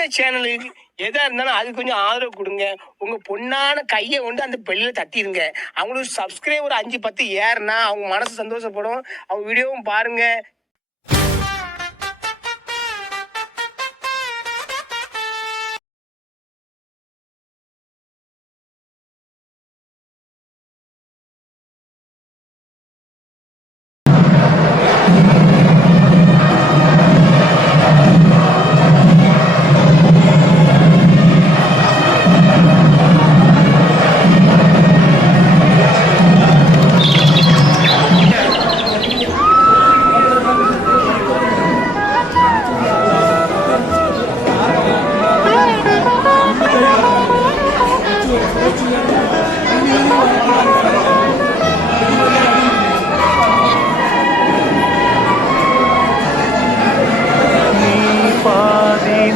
இந்த சேனலுக்கு எதா இருந்தாலும் அது கொஞ்சம் ஆதரவு கொடுங்க. உங்க பொண்ணான கையை கொண்டு அந்த பெல்லில் தட்டிடுங்க. அவங்களுக்கு சப்ஸ்கிரைபர் 5-10 ஏறுனா அவங்க மனசு சந்தோஷப்படும். அவங்க வீடியோவும் பாருங்க.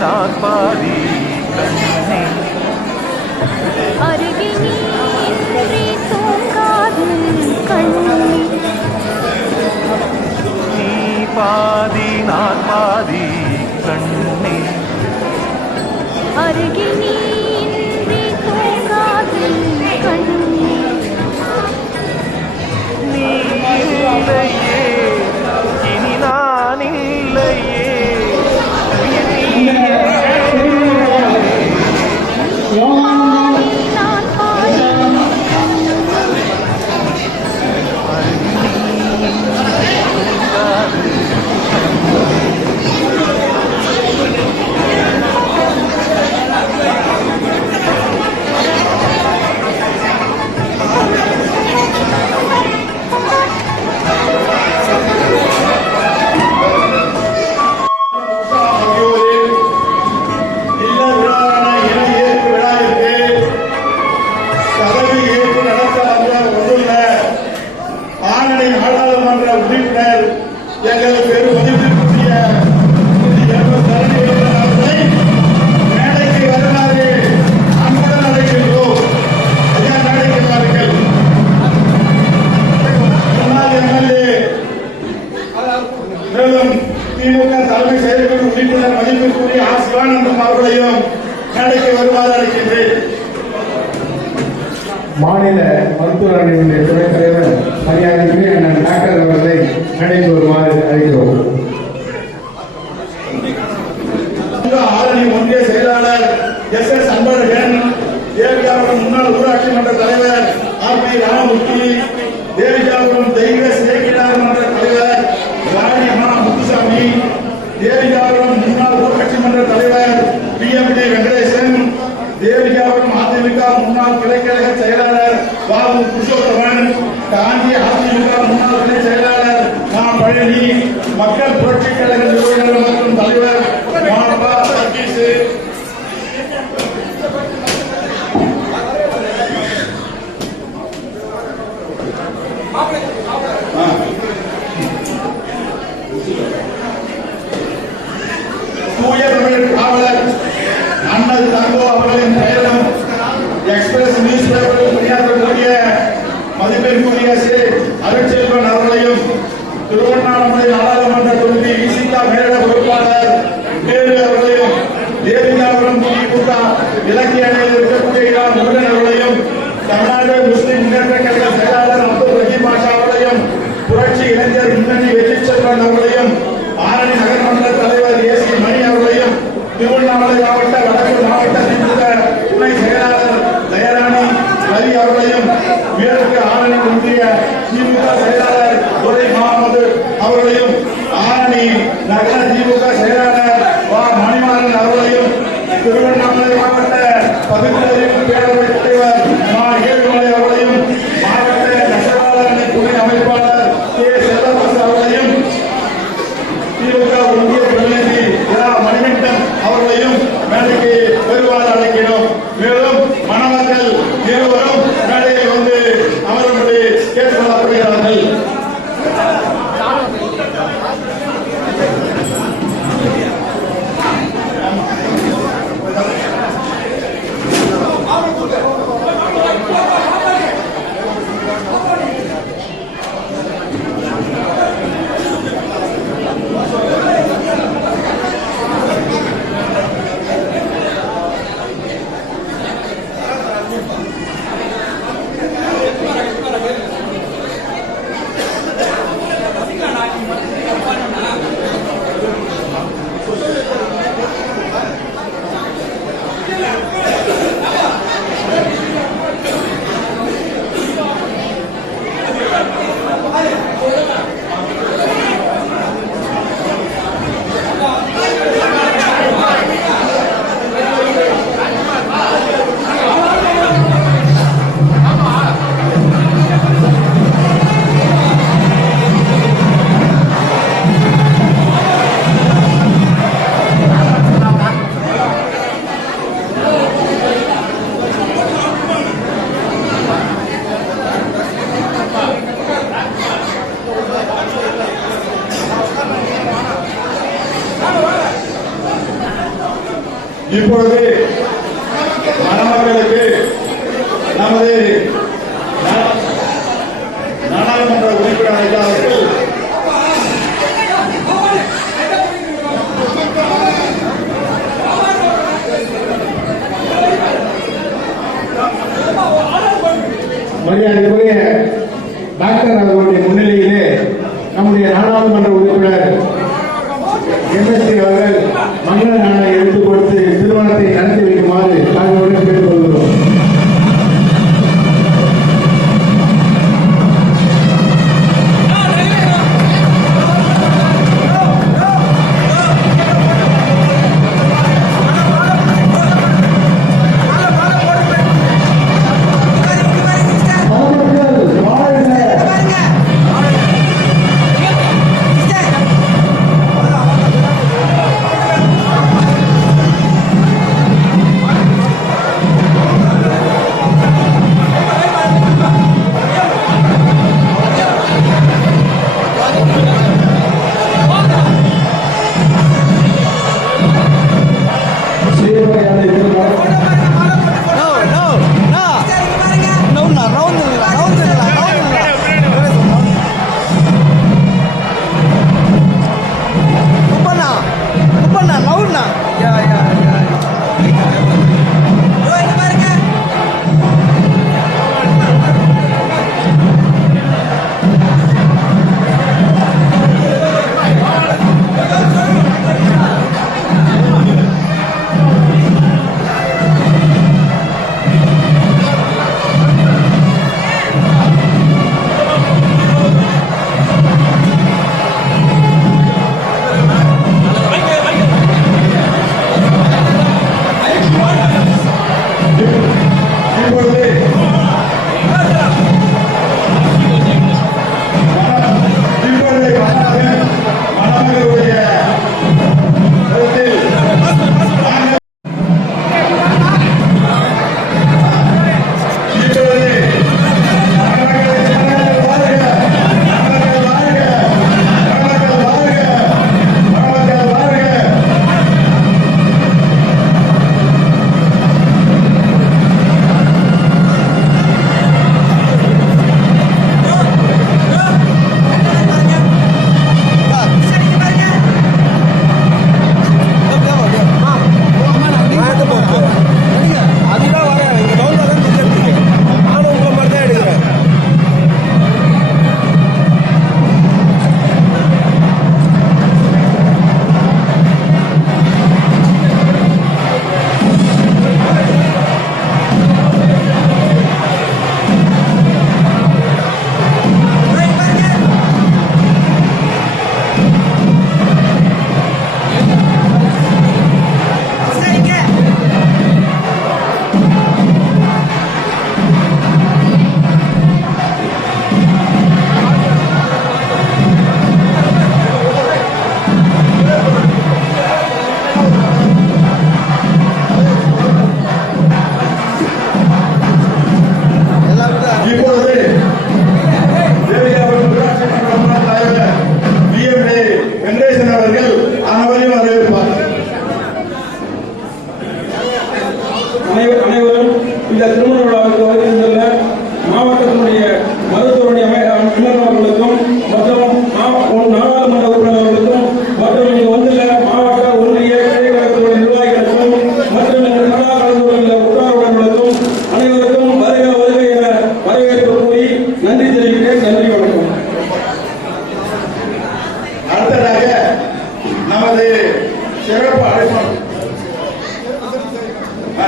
நான் பாதி தூங்காது நீ பாதி நான் பாதி கண்ணே அருகில் நீ தூங்காது கண்ணே நீ இல்லையே இனி நான் இல்லையே திமுக தலைமை செயற்குழு உறுப்பினர் மதிப்பிற்குரிய சிவானந்தம் அவர்களையும் மேடைக்கு வருமாறு அழைக்கின்றேன். மாநில மருத்துவர் அணியினுடைய துணைத் தலைவர் மரியாதைக்குரிய அண்ணன் டாக்டர் அவர்களை மேடைக்கு வருமாறு அழைக்கிறோம். ஆரணி ஒன்றிய செயலாளர் எஸ் அன்பழகன், தேவிகாபுரம் முன்னாள் ஊராட்சி மன்ற தலைவர் RP ராமமூர்த்தி, தேவிகாபுரம் தெய்வ சேக்கிடார் மன்ற தலைவர் ராணி முத்துசாமி, தேவிகாபுரம் முன்னாள் ஊராட்சி மன்ற தலைவர் PMD வெங்கடேசன், தேவிகாபுரம் அதிமுக முன்னாள் கிளைக்கழக செயலாளர் பாபு புருஷோத்தமன், காஞ்சி அதிமுக முன்னாள் கிளை செயலாளர் பழனி, மக்கள் புரட்சிக் கழக நிறுவனர் மற்றும் தலைவர் சதீஷ், தூய தமிழ் காவலர் அண்ணல் தங்கோ அவர்களின் பெயரும் எக்ஸ்பிரஸ் நியூஸ் பேப்பரில் பணியாற்றக்கூடிய மதிப்பிற்குரிய அருட்செல்வன் அவர்களையும், திருவண்ணாமலை நாடாளுமன்ற தொகுதி விசிகா மேலிட பொறுப்பாளர் வேலு அவர்களையும், தேவிகாபுரம் திமுக இலக்கிய அணியில் இருக்கக்கூடிய முருகன் அவர்களையும், தமிழ்நாடு முஸ்லிம் முன்னேற்ற கழக செயலாளர் அப்துல் ரஹீம் பாஷா அவர்களையும், புரட்சி இளைஞர் முன்னணி வெற்றி செல்வன் அவர்களையும், ஆரணி நகர்மன்ற தலைவர் AC மணி அவர்களையும், திருவண்ணாமலை மாவட்ட வடக்கு மாவட்ட திமுக துணை செயலாளர் தயராணி ரவி அவர்களையும், மேற்கு ஆரணி ஒன்றிய திமுக செயலாளர் துரை முகமது அவர்களையும், ஆரணி நகர திமுக செயலாளர் மணிமாறன் அவர்களையும், திருவண்ணாமலை மாவட்ட பகுத்தறிவு பேரவை தலைவர் ஏழுமலை அவர்களையும், மாவட்ட நெசவாளர் துணை அமைப்பாளர் செல்வராசு அவர்களையும், திமுக ஒன்றிய பிரதிநிதி மணிகண்டன் அவர்களையும் மேடைக்கு வருவாறு அழைக்கிறோம். மேலும் மணமக்கள் இருவரும் மேடையில் வந்து அமரும்படி கேட்டுக்கொள்ளப்படுகிறார்கள். இப்பொழுது மணமக்களுக்கு நமது நாடாளுமன்ற உறுப்பினர் அவர்கள் மரியாதைக்குரிய டாக்டர் அவர்களுடைய முன்னிலையிலே நம்முடைய நாடாளுமன்ற உறுப்பினர் எம்எஸ்சி அவர்கள் மங்கள நாளை எடுத்துக் கொடுத்து திருமணத்தை நடத்தி வைக்குமாறு தாங்களுடன் கேட்டுக்கொள்கிறோம்.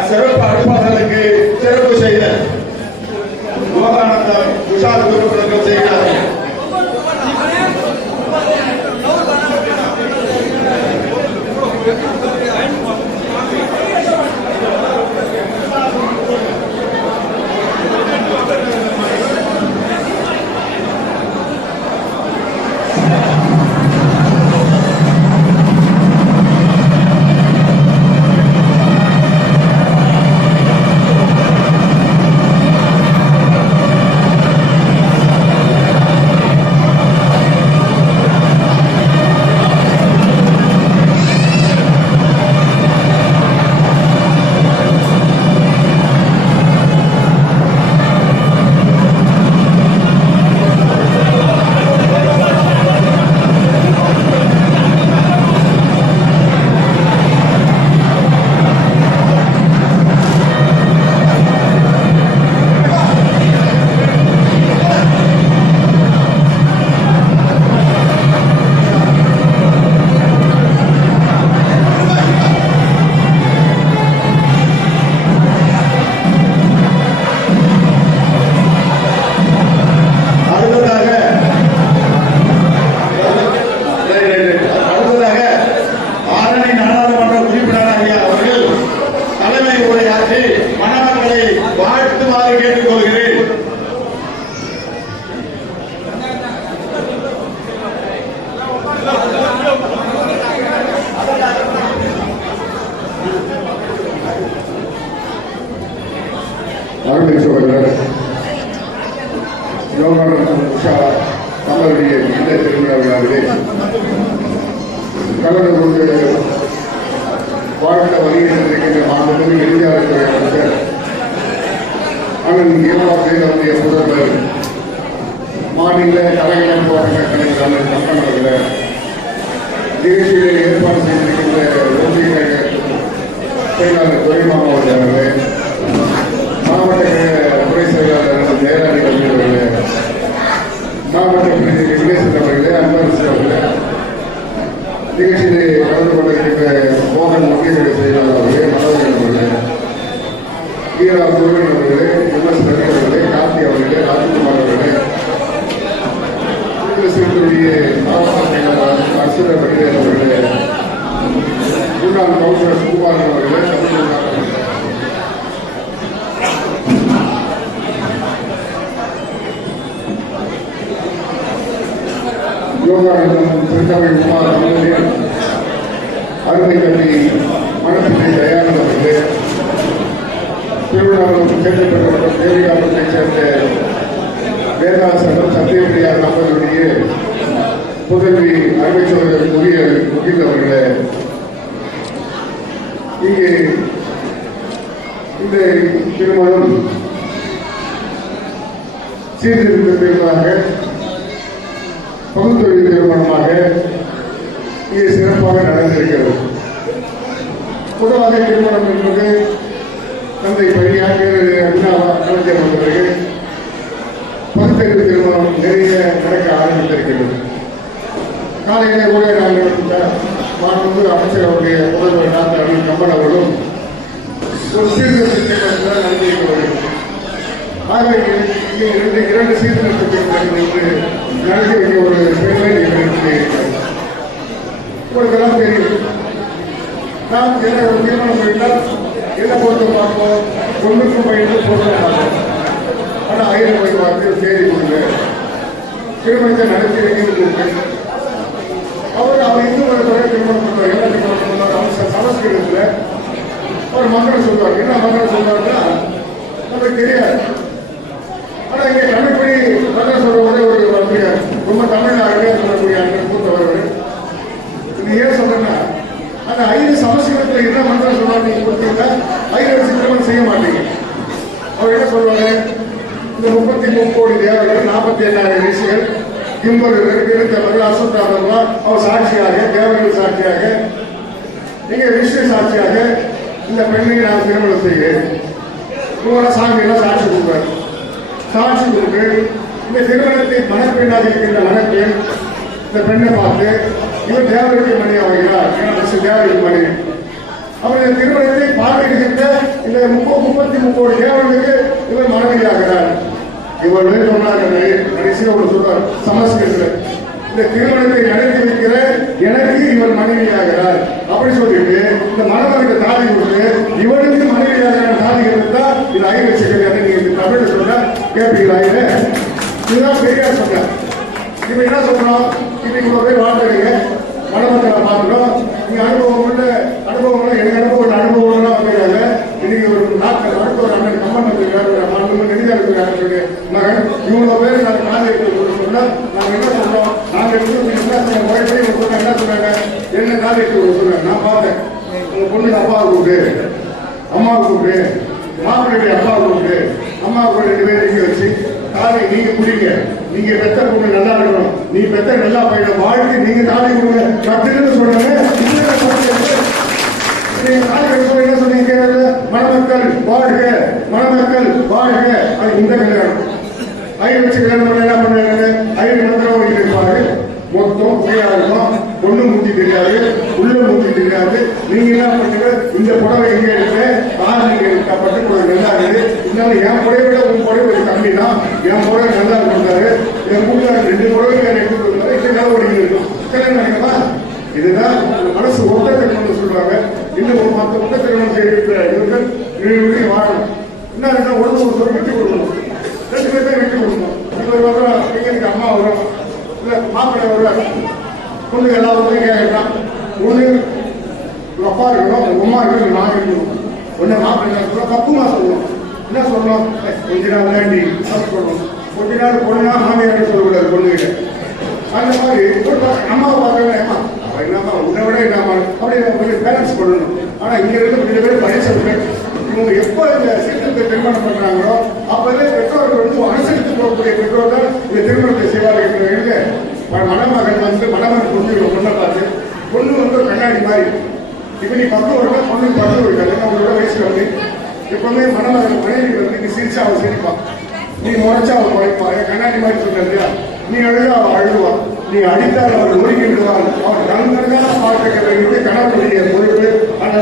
சிறப்பு அழைப்பாளர்களுக்கு சிறப்பு செய்த யோகானந்தம் விஷால் குருக்களுக்கு செய்கிறார்கள். அருமை சோழர் யோகானந்தம் உஷா தங்களுடைய இந்த திருமண விழாவிலே கலந்து கொண்டு வாழ்க்கை வருகின்ற மாநிலத்தில் எதிர்காலத்துறை அமைச்சர் அண்ணன் நம்முடைய முதல்வர் மாநில கலைஞர் போராட்ட கலைஞர் அண்ணன் கம்பன் அவர்கள் நிகழ்ச்சியிலே ஏற்பாடு செய்திருக்கின்ற ஒன்றிய கழக செயலாளர் துரைமாமா அவர்கள் மாவட்ட துறை செயலாளர் ஜெயராணி அவர்கள் மாவட்ட பிரதிநிதி விஜயசன் அவர்களே அன்பரசு அவர்கள் நிகழ்ச்சியிலே கலந்து கொண்டிருக்கின்ற மோகன் முக்கிய செயலாளர் அவர்களே மனோகரன் அவர்களே ஈரா முருகன் அவர்களே எம்எஸ் ரவி அவர்களே கார்த்தி அவர்களே ராஜ்குமார் அவர்களே சிறுவருடைய மாவட்ட செயலாளர் அர்சுர பண்டிதர் அவர்களே முன்னாள் கவுன்சிலர் சுகுமாரன் அவர்களே தமிழ்நாடு யோகானந்தம் திருத்தமிழ் குமார் அவர்களே அருமை கல்வி மனப்பிள்ளை தயானந்த் அவர்களே திருவிழாவில் தேர்ச்சி பெற்றவர்கள் தேவிகாபுரத்தைச் சேர்ந்த வேதாசனம் சத்தியபிரியார் அவர்களுடைய புதல்வி அருமைச்சோழர் முகில் அவர்களே இங்கே இந்த திருமணம் சீர்திருத்த திருமணமாக பகுத்தொழில் திருமணமாக இங்கே சிறப்பாக நடந்திருக்கிறது. பொதுவாக திருமணம் என்பது தந்தை பணியாக கலைஞர் வந்தவர்கள் பகுத்தறிவு திருமணம் நிறைய நடக்க ஆரம்பித்திருக்கிறது. காலையிலே கூட நாங்கள் மாண்புமிகு அமைச்சர் அவருடைய முதல்வர் டாக்டர் அண்ணன் கம்பன் அவர்களும் ஒரு சீர்திருத்த திருமணத்தில் நடந்திருக்கிறார்கள். ஆகவே இங்கே இரண்டு சீர்திருத்த திருமணங்கள் என்று நடத்தி வைக்க ஒரு பெருமை இருக்கிறது. உங்களுக்கெல்லாம் தெரியும், நாம் என்ன ஒரு திருமணம் இருந்தால் என்ன பொறுத்த பார்ப்போம், பொண்ணுக்கும் பையனுக்கும் பொருத்த பார்ப்போம். ஆனால் ஐயர் போய் பார்த்து தேதி கொடுங்க, திருமணத்தை நடத்தி வைக்கிறது. அவர் இந்து மதத்தோட திருமணம் பண்ணுவார். என்ன திருமணம் பண்ணுவார்? அவர் சமஸ்கிருதத்தில் அவர் மந்திரம் சொல்வார். என்ன மந்திரம் சொல்வார்னா நமக்கு தெரியாது. ஆனால் இங்கே தமிழ்படி மந்திரம் சொல்றவங்க ஒரு ரொம்ப தமிழ்நாடுகளே சொல்லக்கூடிய அண்ணன் மூத்தவர்கள். இது ஏன் சொல்றேன்னா, அந்த ஐயர் சமஸ்கிருதத்தில் என்ன மந்திரம் சொல்வார் நீங்க கொடுத்தீங்கன்னா ஐயர் வச்சு திருமணம் செய்ய மாட்டீங்க. அவர் என்ன சொல்வாரு? இந்த 33 கோடி தேவர்கள், 47,000 ரிஷிகள், கிம்பர்கள், இருந்தவர்கள், அசுத்தாதவர்கள், அவர் சாட்சியாக, தேவர்கள் சாட்சியாக, நீங்க விஷ்ணு சாட்சியாக இந்த பெண்ணை நான் திருமணம் செய்கிறேன். சாமி எல்லாம் சாட்சி கொடுப்பார். சாட்சி கொடுத்து இந்த திருமணத்தை மணப்பெண்ணாக இருக்கின்ற மணப்பெண் இந்த பெண்ணை பார்த்து இவர் தேவருக்கு மணி ஆகிறார், தேவருக்கு மணி. அவர் இந்த திருமணத்தை பார்வையிடுகின்ற இந்த 33 கோடி தேவர்களுக்கு இவர் மனைவியாகிறார். இவர்கள் சொன்னார்கள், கடைசியில் ஒரு சொல்றார் சமஸ்கிருதத்தில், இந்த திருமணத்தை நடத்தி வைக்கிற எனக்கு இவர் மனைவியாகிறார் அப்படி சொல்லிட்டு இந்த மணமகனுக்கு தாலி கொடுத்து இவனுக்கு மனைவியாகிற தாலி கொடுத்தா இது ஐயர் வச்சுக்கிறது. நீங்க தமிழ் சொல்ல கேட்பீங்களா? இதுதான் பெரியார் சொன்ன. இப்ப என்ன சொல்றோம்? இன்னைக்கு ஒரு பேர் வாழ்ந்துருங்க, மணமக்களை பார்க்கிறோம். நீங்க அனுபவம் எனக்கு அனுபவம் வந்துருக்காங்க. இன்னைக்கு ஒரு டாக்டர் மருத்துவர் அண்ணன் கம்பன் வந்திருக்காரு, நெடுஞ்சாலை மகன். இவ்வளவு பேர் நாங்கள் காலை சொன்னா நாங்க என்ன சொல்றோம்? நாங்க என்ன சொன்னாங்க? என்ன காலை சொன்னாங்க? நான் பார்த்தேன், உங்க பொண்ணுக்கு அப்பாவை கூப்பிட்டு, அம்மாவை கூப்பிட்டு, மாப்பிள்ளைய அப்பாவை கூப்பிட்டு, அம்மாவுக்கு 2 பேர் இங்க வச்சு தாலி நீங்க குடிங்க, நீங்க பெத்த பொண்ணு நல்லா இருக்கணும், நீ பெத்த நல்லா பையன் வாழ்க்கை நீங்க தாலி கொடுங்க கட்டுன்னு சொன்னாங்க. என்ன சொன்னீங்க? மணமக்கள் வாழ்க, மணமக்கள் வாழ்க. அது இந்த கல்யாணம். ஐயர் வச்சு கல்யாணம் பண்ண என்ன பண்ணாங்க? ஐயர் மந்திரம் ஓடிட்டு இருப்பாரு. மொத்தம் புகையா இருக்கும், பொண்ணு மூஞ்சி தெரியாது, உள்ள மூஞ்சி தெரியாது. நீங்க என்ன பண்ணுங்க? இந்த புடவை எங்க எடுத்து நீங்க பட்டு புடவை நல்லா இருக்குது. இருந்தாலும் என் புடவை விட உன் புடவை ஒரு கம்மி தான். என் புடவை நல்லா கொடுத்தாரு, என் கூட்டாளர் 2 புடவை எடுத்து கொடுத்தாரு. இந்த நேரம் ஓடிங்க இருக்கும். கல்யாணம் நினைக்கமா? இதுதான் மனசு ஒட்ட திருமணம் சொல்றாங்க. இன்னும் மற்ற ஒட்ட திருமணம் செய்ய வாழணும். என்ன இருந்தா ஒரு விட்டு கொடுக்கணும், 2 பேருமே விட்டு கொடுக்கணும். இவர் வரும், எனக்கு அம்மா வரும், இல்ல மாப்பிள்ளை வருவார், பொண்ணு எல்லாருமே கேட்கலாம். ஒண்ணு அப்பா இருக்கணும், அம்மா இருக்கணும், நான் இருக்கணும். ஒன்னு மாப்பிள்ளை பக்குவமா சொல்லணும். என்ன சொல்லணும், கொஞ்ச நாள் தாண்டி சொல்லணும், கொஞ்ச நாள் பொண்ணா மாமியார் சொல்லக்கூடாது பொண்ணுகிட்ட. அந்த மாதிரி அம்மாவை பார்க்கவே அம்மா என்னம்மா உன்னை விட என்னம்மா அப்படி கொஞ்சம் பேலன்ஸ் பண்ணணும். ஆனா இங்க இருந்து கொஞ்சம் பேர் வயசு இவங்க எப்போ இந்த சீக்கிரத்தை திருமணம் பண்றாங்களோ அப்பவே பெற்றோர்கள் வந்து அனுசரித்து போகக்கூடிய பெற்றோர்கள் இந்த திருமணத்தை செய்வார்கள். மணமகன் வந்து மணமகன் பொண்ணு பொண்ணை பார்த்து பொண்ணு வந்து ஒரு கண்ணாடி மாதிரி இப்ப நீ 10 வருடம் பொண்ணு 10 வருடம் அவங்களோட வயசுல வந்து எப்பவுமே மணமகன் மனைவி வந்து நீ சிரிச்சா அவன் சிரிப்பான், நீ முறைச்சா அவன் முறைப்பா. கண்ணாடி மாதிரி சொன்ன நீ அழுதா அவன் அழுவா, நீ அடித்தால் அவர் ஒதுக்கி விடுவான். அவர் கண்களாக பார்க்க வேண்டியது கணவனுடைய பொறுப்பு. அந்த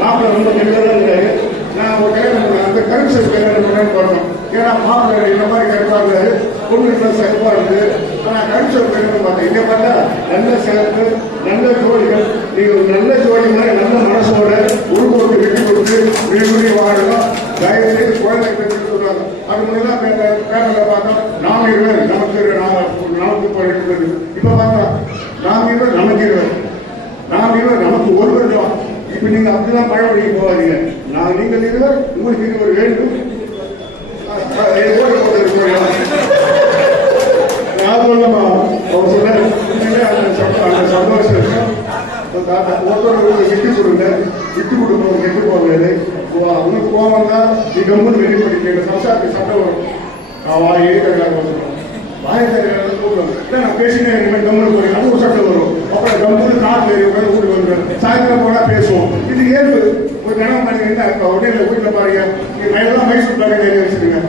மாப்பிள்ளை ரொம்ப நெல்லதான் இருக்காரு. நான் ஒரு கல்யாணம் அந்த கருப்பு கல்யாணம் பண்ணு பண்ணணும். ஏன்னா மாப்பிள்ளை இந்த மாதிரி கருப்பா இருந்தாரு, பொண்ணு சிறப்பா இருக்கு. ஆனா கருப்பு கல்யாணம் பார்த்தேன். இங்க பார்த்தா நல்ல சிறப்பு, நல்ல ஜோடிகள். நீங்க ஒரு நல்ல ஜோடி மாதிரி நல்ல மனசோட உருவத்தை வெட்டி கொடுத்து விழுமுறை வாழணும். தயவு செய்து குழந்தை பெற்று சொல்றாங்க. அது முன்னெல்லாம் பேரில் பார்த்தோம் நாம் இருவர் நமக்கு போயிட்டு. இப்ப பார்த்தா நாம் இருவர் நமக்கு இருவர், நாம் இருவர் நமக்கு ஒருவர் தான். இப்ப நீங்க அப்படிதான் பழமொழி போவாதீங்க. நீங்கள் இருவர் உங்களுக்கு இருவர் வேண்டும். நான் சொல்லமா அவங்க சொன்ன அந்த சந்தோஷம் ஒருத்தர் விட்டு கொடுங்க, விட்டு கொடுப்போம் கெட்டு போகிறது. அவனுக்கு கோவம் தான் நீ கம்பெனி வெளிப்படுத்தி சம்சாரத்துக்கு சட்டம் வரும். வாயே கல்யாணம் நான் பேசினேன் கம்பெனி போறேன், அது ஒரு சட்டம் வரும். அப்புறம் கம்பெனி காட்டு ஊருக்கு வந்துடும். சாயந்தரம் போனா பேசுவோம். இது ஏற்பு ஒரு கனவு பண்ணி என்ன உடனே வீட்டில் பாருங்க, நீங்க எல்லாம் மைசூர் பாக்கை நிறைய வச்சிருங்க.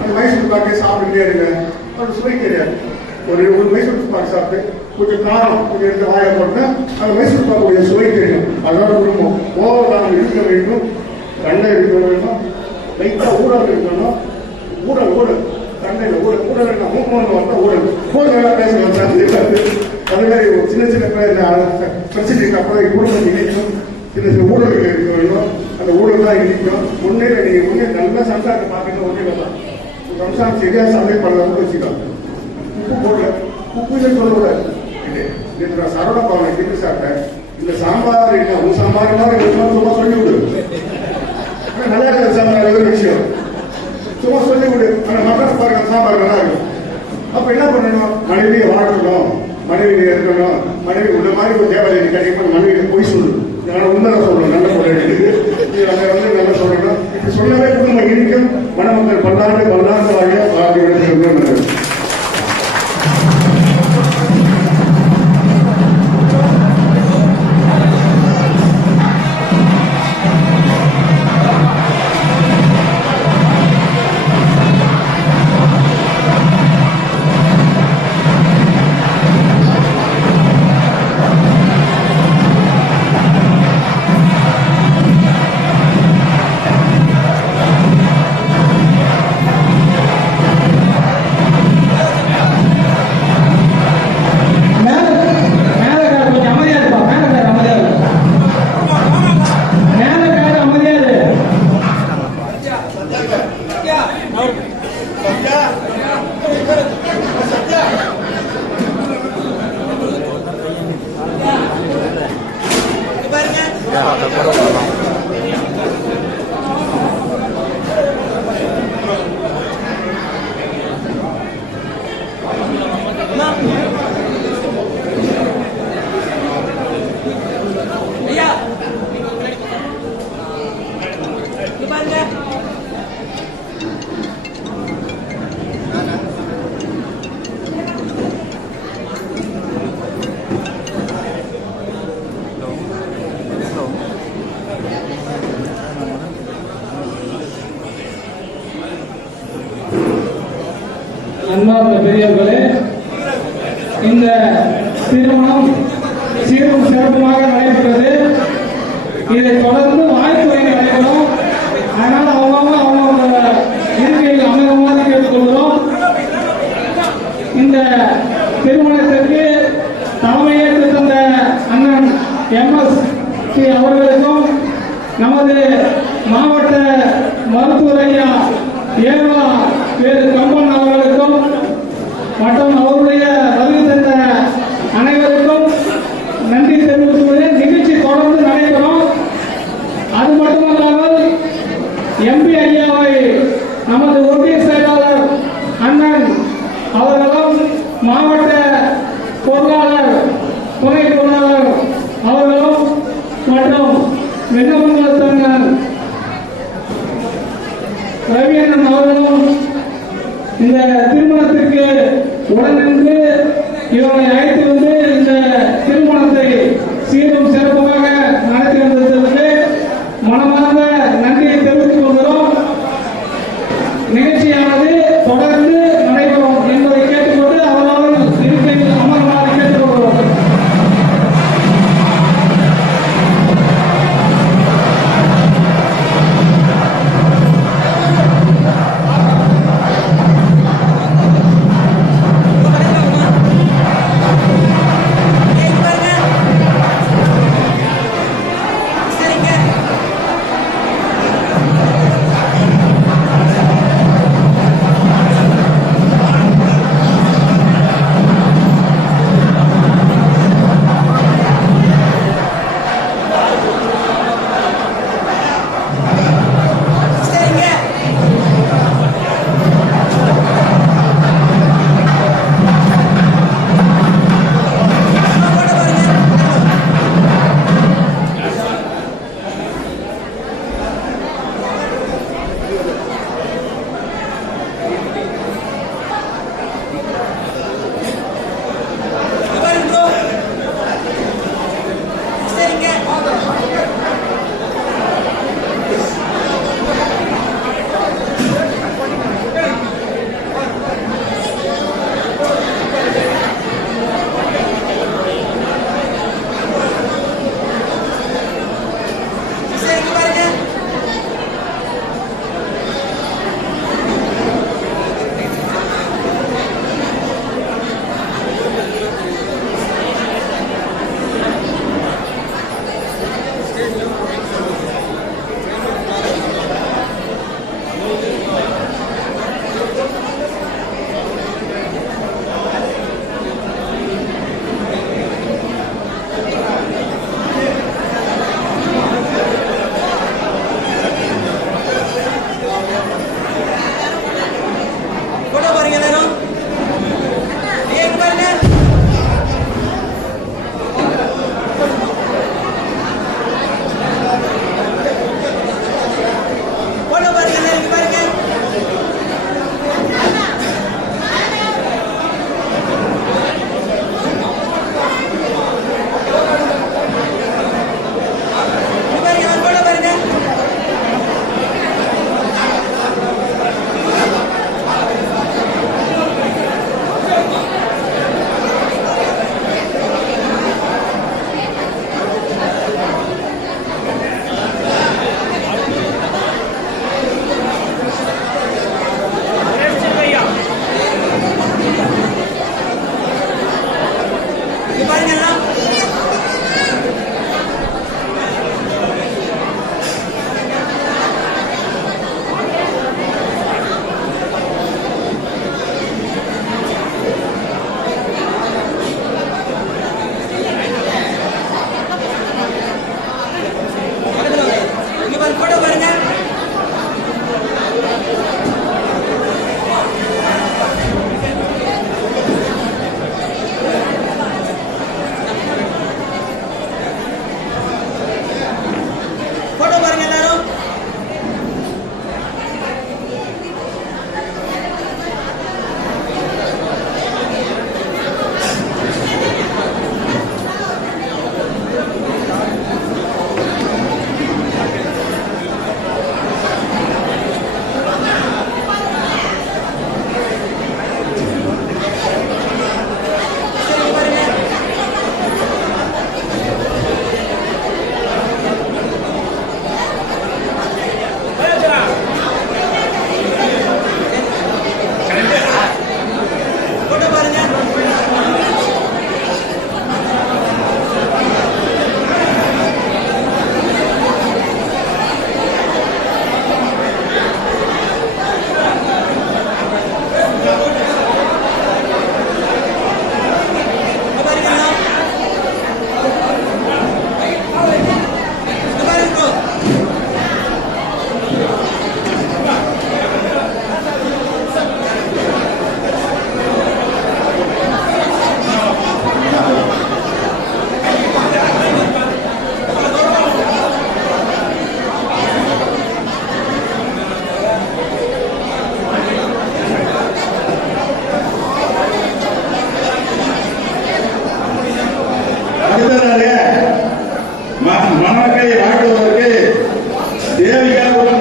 அந்த மைசூர் பாக்கை சாப்பிட்டுட்டே இருங்க. அது சுவை தெரியாது. ஒரு மைசூர் பாக்கு சாப்பிட்டு கொஞ்சம் காரம் கொஞ்சம் எடுத்து வாயை போட்டா அந்த மைசூர் பாக்குடைய சுவை தெரியும். அதோட குடும்பம் கோவம் இருக்க வேண்டும், கண்ணை இருக்க வேண்டும், லைட்டா ஊழல் இருக்கணும். ஊழல் கண்ணையில் ஊழல் மூணு வந்தா ஊழல் போது நல்லா பேச வந்தாங்க. அது மாதிரி சின்ன சின்ன பிரச்சனை அப்புறம் குடும்பம் இணைக்கும். சின்ன சின்ன ஊழல்கள் இருக்க வேண்டும். அந்த ஊழல் தான் இணைக்கும். முன்னே நீங்க முன்னே நல்லா சம்சாரத்தை பார்க்கணும். ஒன்றே தான் சம்சாரம் சரியா சமையல் பண்ணலாம் வச்சுக்கலாம். உப்பு போடல, உப்பு சொல்லக்கூடாது. சரவண பவனை கிட்டு சாப்பிட்டேன். இந்த சாம்பார் உன் சாம்பார் சும்மா சொல்லி விடு. நல்லா இருக்கிற சாம்பார் ஒரு விஷயம் சும்மா சொல்லி விடு. ஆனா மட்டன் பாருங்க சாம்பார் நல்லா இருக்கும். அப்ப என்ன பண்ணணும், மனைவியை வாழ்க்கணும், மனைவி இருக்கணும். மனைவி உள்ள மாதிரி ஒரு தேவையை கிடைக்கும். மனைவி போய் சொல்லு, உண்மை சொல்லணும். நல்ல பொருள் வந்து நல்லா சொல்லணும். இப்படி சொல்லவே குடும்பம் இனிக்கும். மணமக்கள் பல்லாண்டு வாழ அன்பார்ந்த பெரியவர்களே, இந்த திருமணம் சீரும் சிறப்புமாக நடைபெற்றது. இதை தொடர்ந்து வாழ்த்துறை நடைபெறும். அதனால் அவங்கவுங்க இருக்கையில் அமைதமாக கேட்டுக்கொள்கிறோம். இந்த திருமணத்திற்கு தலைமையேற்று தந்த அண்ணன் MS அவர்களுக்கும் நமது மாவட்ட மருத்துவர் ஐயா ஏவா வேறு கம்பன் அவர்களுக்கும் மற்றும் அவருடைய வருகை தந்த அனைவருக்கும் நன்றி தெரிவித்துக் கொள்கிறேன். நிகழ்ச்சி தொடர்ந்து நடைபெறும். அது மட்டும் எம்பி ஐயாவை நமது ஒன்றிய செயலாளர் அண்ணன் அவர்களும் மாவட்ட பொருளாளர் துணை பொருளாளர் அவர்களும் மற்றும் வெண்ணமங்கலத்தண்ணன் ரவியண்ணன் அவர்களும் இந்த திருமணத்திற்கு உடனிருந்து இவரை அழைத்து வந்து இந்த திருமணத்தை சீரும் சிறப்புமாக நடத்தி வந்ததற்கு மனமார்ந்த நன்றியை தெரிவித்துக் கொள்கிறோம். நிகழ்ச்சியானது தொடர்ந்து நடைபெறும் என்பதை கேட்டுக்கொண்டு அவர்கள் இருக்கையில் அமருமாறு கேட்டுக்கொள்கிறோம்.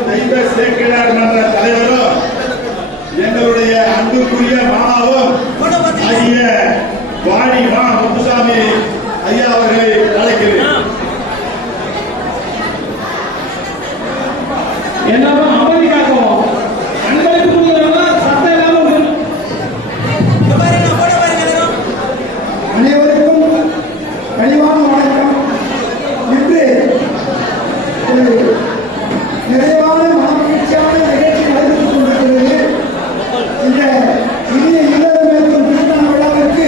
தெய்வ சேக்கிழார் மன்ற தலைவரும் எங்களுடைய அன்புக்குரிய மாணவம் ஆகிய வாணி மா முத்துசாமி ஐயா அவர்களை அழைக்கிறேன். எல்லாரும் அமைதி காக்கவும் அன்பளிப்பு கொடுக்கிறவங்க சத்தம் இல்லாம அனைவருக்கும் கனிவான வணக்கம். இன்று ஒரு நிறைவான மனமகிழ்ச்சியான நிகழ்ச்சி நடைபெற்றுக் கொண்டிருக்கிறது. இந்த இனிய இல்லறம் மேற்கும் திருமண விழாவிற்கு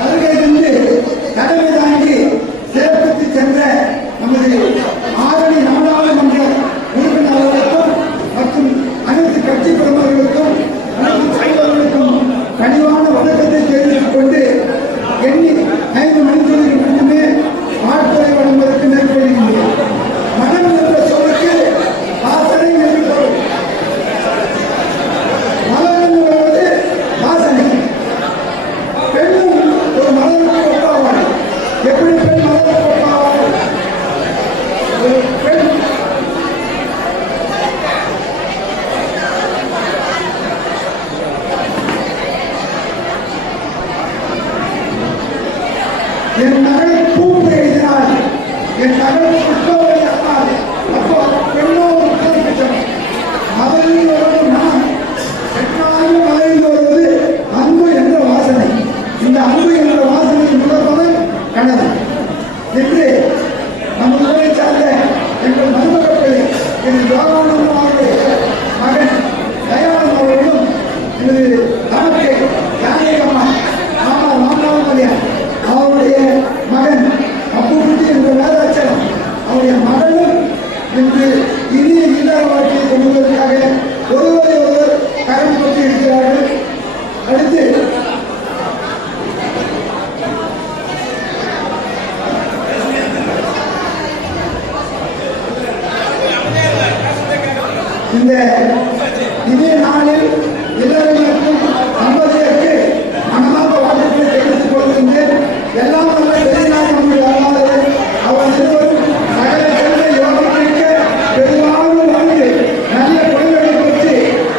வருகை தந்து தலைமை தாங்கி சிறப்பித்து சென்ற நமது ஆரணி நாடாளுமன்ற உறுப்பினர்களுக்கும் மற்றும் அனைத்து கட்சி பிரமுகர்களுக்கும் அனைத்து தலைவர்களுக்கும் கனிவான வணக்கத்தை தெரிவித்துக் கொண்டு எண்ணி 5 மணித்துறைக்கு மட்டுமே வாழ்த்துறை வழங்குவதற்கு மேற்கொள்கின்றோம். மனம் என்ற சொல்லுக்கு வாசனை என்று பொருள். மலர் என்று வருவது வாசனை. பெண்ணும் ஒரு மலருக்கு ஒப்பாவாள். எப்படி பெண் மலருக்கு ஒப்பாவாள்? ஒரு பெண் என் மகள் பூப்பு எழுதினாள், என் மகள் புத்தகத்தை அப்பாள். அப்போ பெண்ணோ ஒரு புத்தகம் மகளிர் வருவது நான் பெண்ணாலும் மகளிர் வருவது அன்பு என்ற வாசனை. இந்த அன்பு என்ற வாசனையை முதல்வன் கணவன் என்று நம்ம ஊரை சார்ந்த எங்கள் மருமக்களை என் யோகானந்தம் அவருடைய மகன் தயானந்தம் அவர்களும் எனது தமக்கை ஜானகம்மா மாமா ராமநாதமரியார் அவருடைய மகன் அப்புக்குட்டி என்ற வேதாச்சலம் அவருடைய மகளும் இன்று இனிய இல்லற வாழ்க்கையை கொண்டுவதற்காக ஒருவரை ஒருவர் கரம் கொண்டு இருக்கிறார்கள். அடுத்து இந்த இதே நாளில் இல்லறங்களுக்கும் தம்பதியருக்கு மனமாக வாழ்த்துக்களை தெரிவித்துக் கொள்கின்றேன். எல்லாம் வல்ல பெரியார் நம்முடைய அல்லாதவர் அவர் இருவரும் சகல செல்வ யோகத்திற்கு பெருவாழ்வு வாழ்ந்து நல்ல குழந்தைகளை பெற்று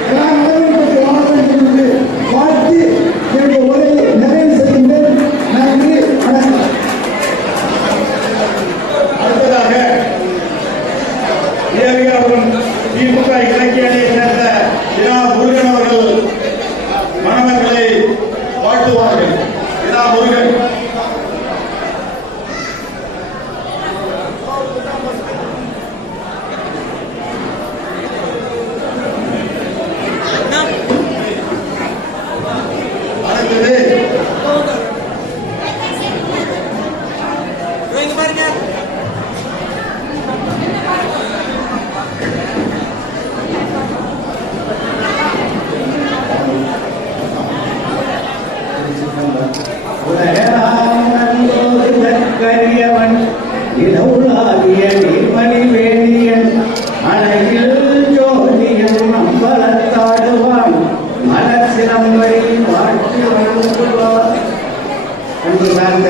எல்லா நலனும் பெற்று வாழ வேண்டும் என்று வாழ்த்தி என்னுடைய உரையை நிறைவு செய்கின்றேன். நன்றி, வணக்கம். அடுத்ததாக ஏரியாவும் திமுக இலக்கிய அணியை சேர்ந்த இரா முருகன் அவர்கள் மணமக்களை வாழ்த்துவார்கள். இரா முருகன். அடுத்தது கரியவன் இடவுளாகிய நீர்மணி வேணியன் அழகில் ஜோதியன் அம்பலத்தாடுவான் மலர் சிலம்பை வாழ்த்து வணங்குவார். அன்பு சார்ந்த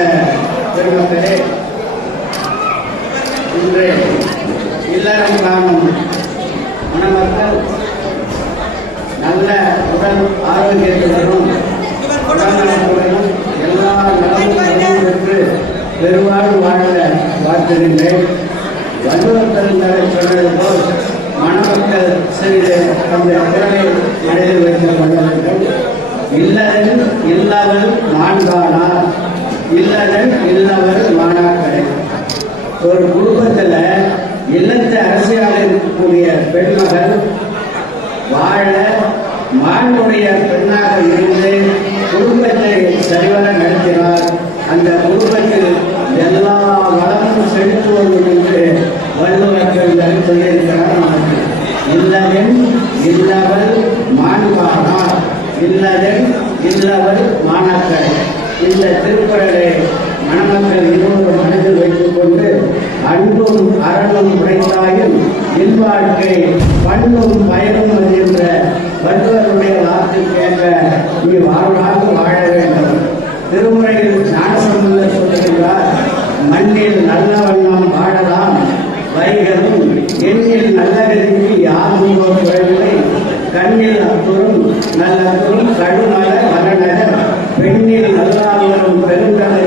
பெருமக்களே, இன்று இல்லறம் காணும் மணமக்கள் நல்ல உடல் ஆரோக்கியத்துடனும் உடல்நலத்துடனும் எல்லா நலமும் பெற்று பெருவாழ்வு வாழ வாழ்த்துகின்றேன். வள்ளுவர்கள் சொன்னது போல் மணமக்கள் செய்த அந்த குரலை மனதில் வைத்துக் கொள்ள வேண்டும். இல்லதன் இல்லவள் மாண்பானார், இல்லதன் இல்லவள் மாணாக்கரை. ஒரு குடும்பத்தில் இல்லத்து அரசியலாக இருக்கக்கூடிய பெண்மகள் வாழ மாண்புடைய பெண்ணாக இருந்து குடும்பத்தை சரிவர நடத்தினார். அந்த குடும்பத்தில் எல்லா வளமும் செலுத்து வேண்டும் என்று வள்ளுவர்கள் சொல்லியிருக்கிறார். இல்லவன் இல்லவள் மாண்பானார், இல்லதன் இல்லவள் மாணாக்கரை. இந்த திருக்குறளை மணமக்கள் இருவரும் மனதில் வைத்துக் கொண்டு அன்பும் அறனும் உடைத்தாயும் இல்வாழ்க்கை பண்ணும் பயனும் என்ற வள்ளுவருடைய வாக்கு கேட்க நீ வாழ்வாக வாழ வேண்டும். திருமுறையில் ஞானசம்பந்தர் சொல்லுகின்றார், மண்ணில் நல்ல வண்ணம் வாழலாம் வைகளும் எண்ணில் நல்ல கதிக்கு நான்கோர் குறைகளை கண்ணில் அப்புறம் நல்லப்புறம் கடுமல மரணர் பெண்ணில் நல்லாவரும் பெருங்கலை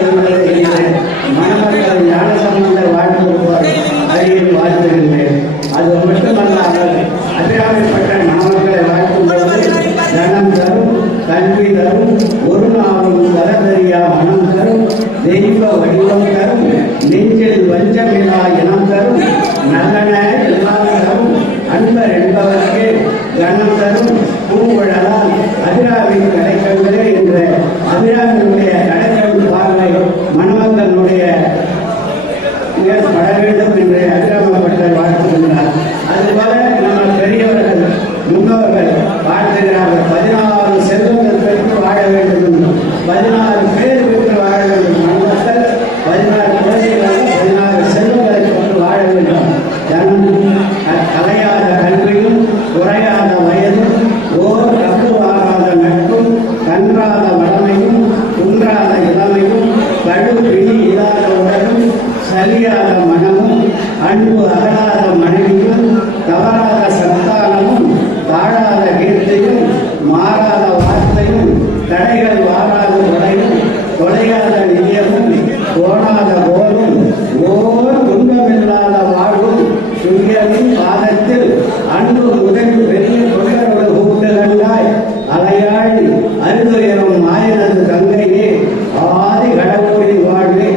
மணமக்கள் ஞான சம்பந்த வாழ்த்துவார் அடியில் வாழ்த்துகின்றேன். அது மட்டுமல்லாமல் அதிகாரப்பட்ட மணமக்களை வாழ்த்தும் போது தனம் தரும் கல்வி தரும் ஒரு நாளும் தரதறியா மனம் தரும் தெய்வ வடிவம் தரும் நெஞ்சில் வஞ்சமில்லா இனம் தரும் நல்லன எல்லாம் தரும் அன்பர் என்பவருக்கு கனம் தரும் பூங்குழலால் அதிராவின் கடைக்கவில்லை என்ற அதிராவினுடைய கடைக்கல் பார்வை மணமக்களுடைய பட வேண்டும் என்று அதிராமப்பட்டர் வாழ்த்துகின்றார். அதுபோல நம்ம பெரியவர்கள் முன்னோர்கள் வாழ்த்துகிறார்கள். 16 செல்வங்கள் பெற்று வாழ வேண்டும் என்றும் 16 பேர் பெற்று வாழ வேண்டும். மணமக்கள் 16 குழந்தைகள் 16 செல்வங்களை கொண்டு வாழ வேண்டும். கலையாத கல்வியும் குறையாத வயதும் ஓர் கட்டுவாராத நட்பும் கன்றாத வளமையும் குன்றாத இளமையும் கடுபிடி இல்லாத உடலும் சலியாத மனமும் அன்பு அகலாத மனைவியும் தவறாத சந்தானமும் தாழாத கீர்த்தியும் மாறாத வார்த்தையும் தடைகள் வாராத உடையும் தொலையாத நிதியமும் கோணாத போலும் ஓர் துன்பமில்லாத வாழ்வும் துரியமும் பாதத்தில் அன்பு முதல் பெரிய தொடரோடு கூட்டுகளாய் அலையாழி அருதுயரும் மாயனது தங்கையே ஆதி கடவுளின் வாழ்வே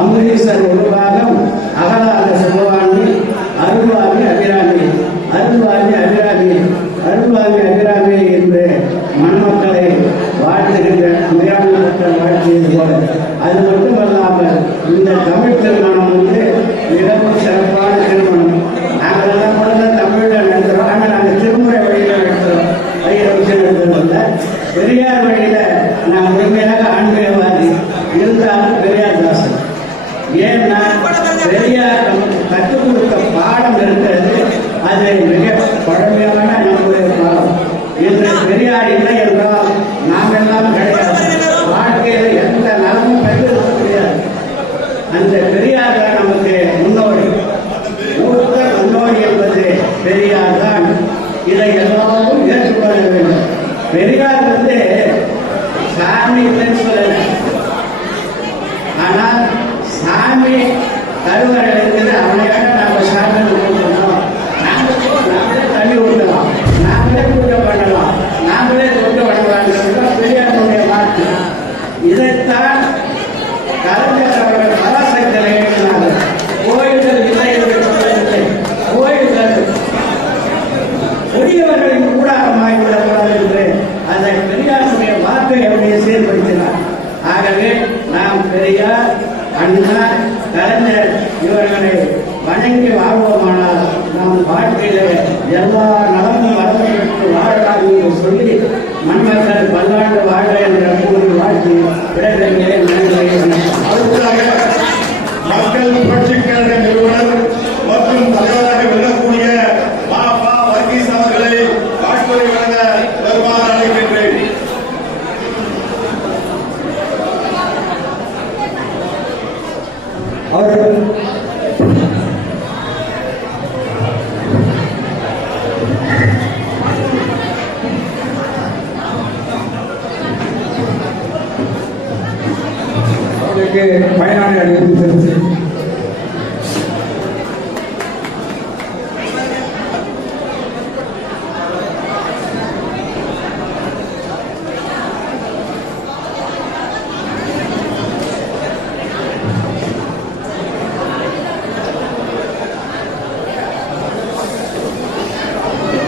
அம்பரீசர் உருவாகம் அகலாத சிவவாணி அருள்வாமி அபிராமி அருள்வாமி அபிராமி அருள்வாமி அபிராமி என்று மணமக்களை வாழ்த்துகின்ற முறையான மக்கள் வாழ்த்தியது போல அது மட்டுமல்லாமல் இந்த தமிழ் திருமணம் வந்து மிகவும் சிறப்பான திருமணம். நாங்கள் எல்லாம் கூட தமிழ்ல நடத்துறோம். ஆனால் நாங்கள் திருமுறை வழியில நடத்துறோம். நடத்துறோம்ல பெரியார் வழியில நான் முழுமையாக ஆன்மீகவாதி இருந்தாலும் பெரியார் தாசன். ஏன்னா பெரியார் கற்றுக் கொடுத்த பாடம் இருக்கிறது. அது மிக பழமையான நம்முடைய பாடம். இன்று பெரியார் இல்லை என்றால் நாம் எல்லாம் கிடையாது. வாழ்க்கையில் எந்த நலமும் பெற்றிருக்க முடியாது. அந்த பெரியார் தான் நமக்கு முன்னோடி. மூத்த முன்னோடி என்பது பெரியார் தான். இதை எல்லாரும் ஏற்றுக்கொள்ள வேண்டும். பெரியார் வந்து சாமி இல்லைன்னு சொல்லல. ஆனால் சாமி கருவறை இருக்குது. அவனையாக நம்ம சாமி ஊற்றணும். நாங்களே தண்ணி ஊற்றலாம், நாங்களே கூட்டம் பண்ணலாம், நாங்களே தொட்டு வணங்கலாம். பெரியாருடைய வாக்கு. இதைத்தான் கலைஞர் அவர்கள் பராசக்தியில் எழுதினார்கள். கோயில்கள் இல்லை என்று சொல்லவில்லை. கோயில்கள் பெரியவர்களின் கூடாரமாகிவிடக்கூடாது என்று அதை பெரியாருடைய வாக்கை அப்படியே செயல்படுத்தினார். ஆகவே நாம் பெரியார், அண்ணா, கலைஞர் இவர்களை வணங்கி வாழ்வோமானால் நம் வாழ்க்கையில எல்லா நலமும் வளர்ந்து வாழலாம் என்று சொல்லி மண்மக்கள் பல்லாண்டு வாழ என்ற கூறி வாழ்க்கை விடைபெறுகிறேன். மக்கள் புரட்சிக் கழக நிறுவனர் மற்றும் தலைவராக விளங்கக்கூடிய பாபா வர்கீஸ் அவர்களை வாழ்த்துரை வழங்க வருமாறு அழைக்கின்றேன். அவர்கள் பயனாளி அறிவித்து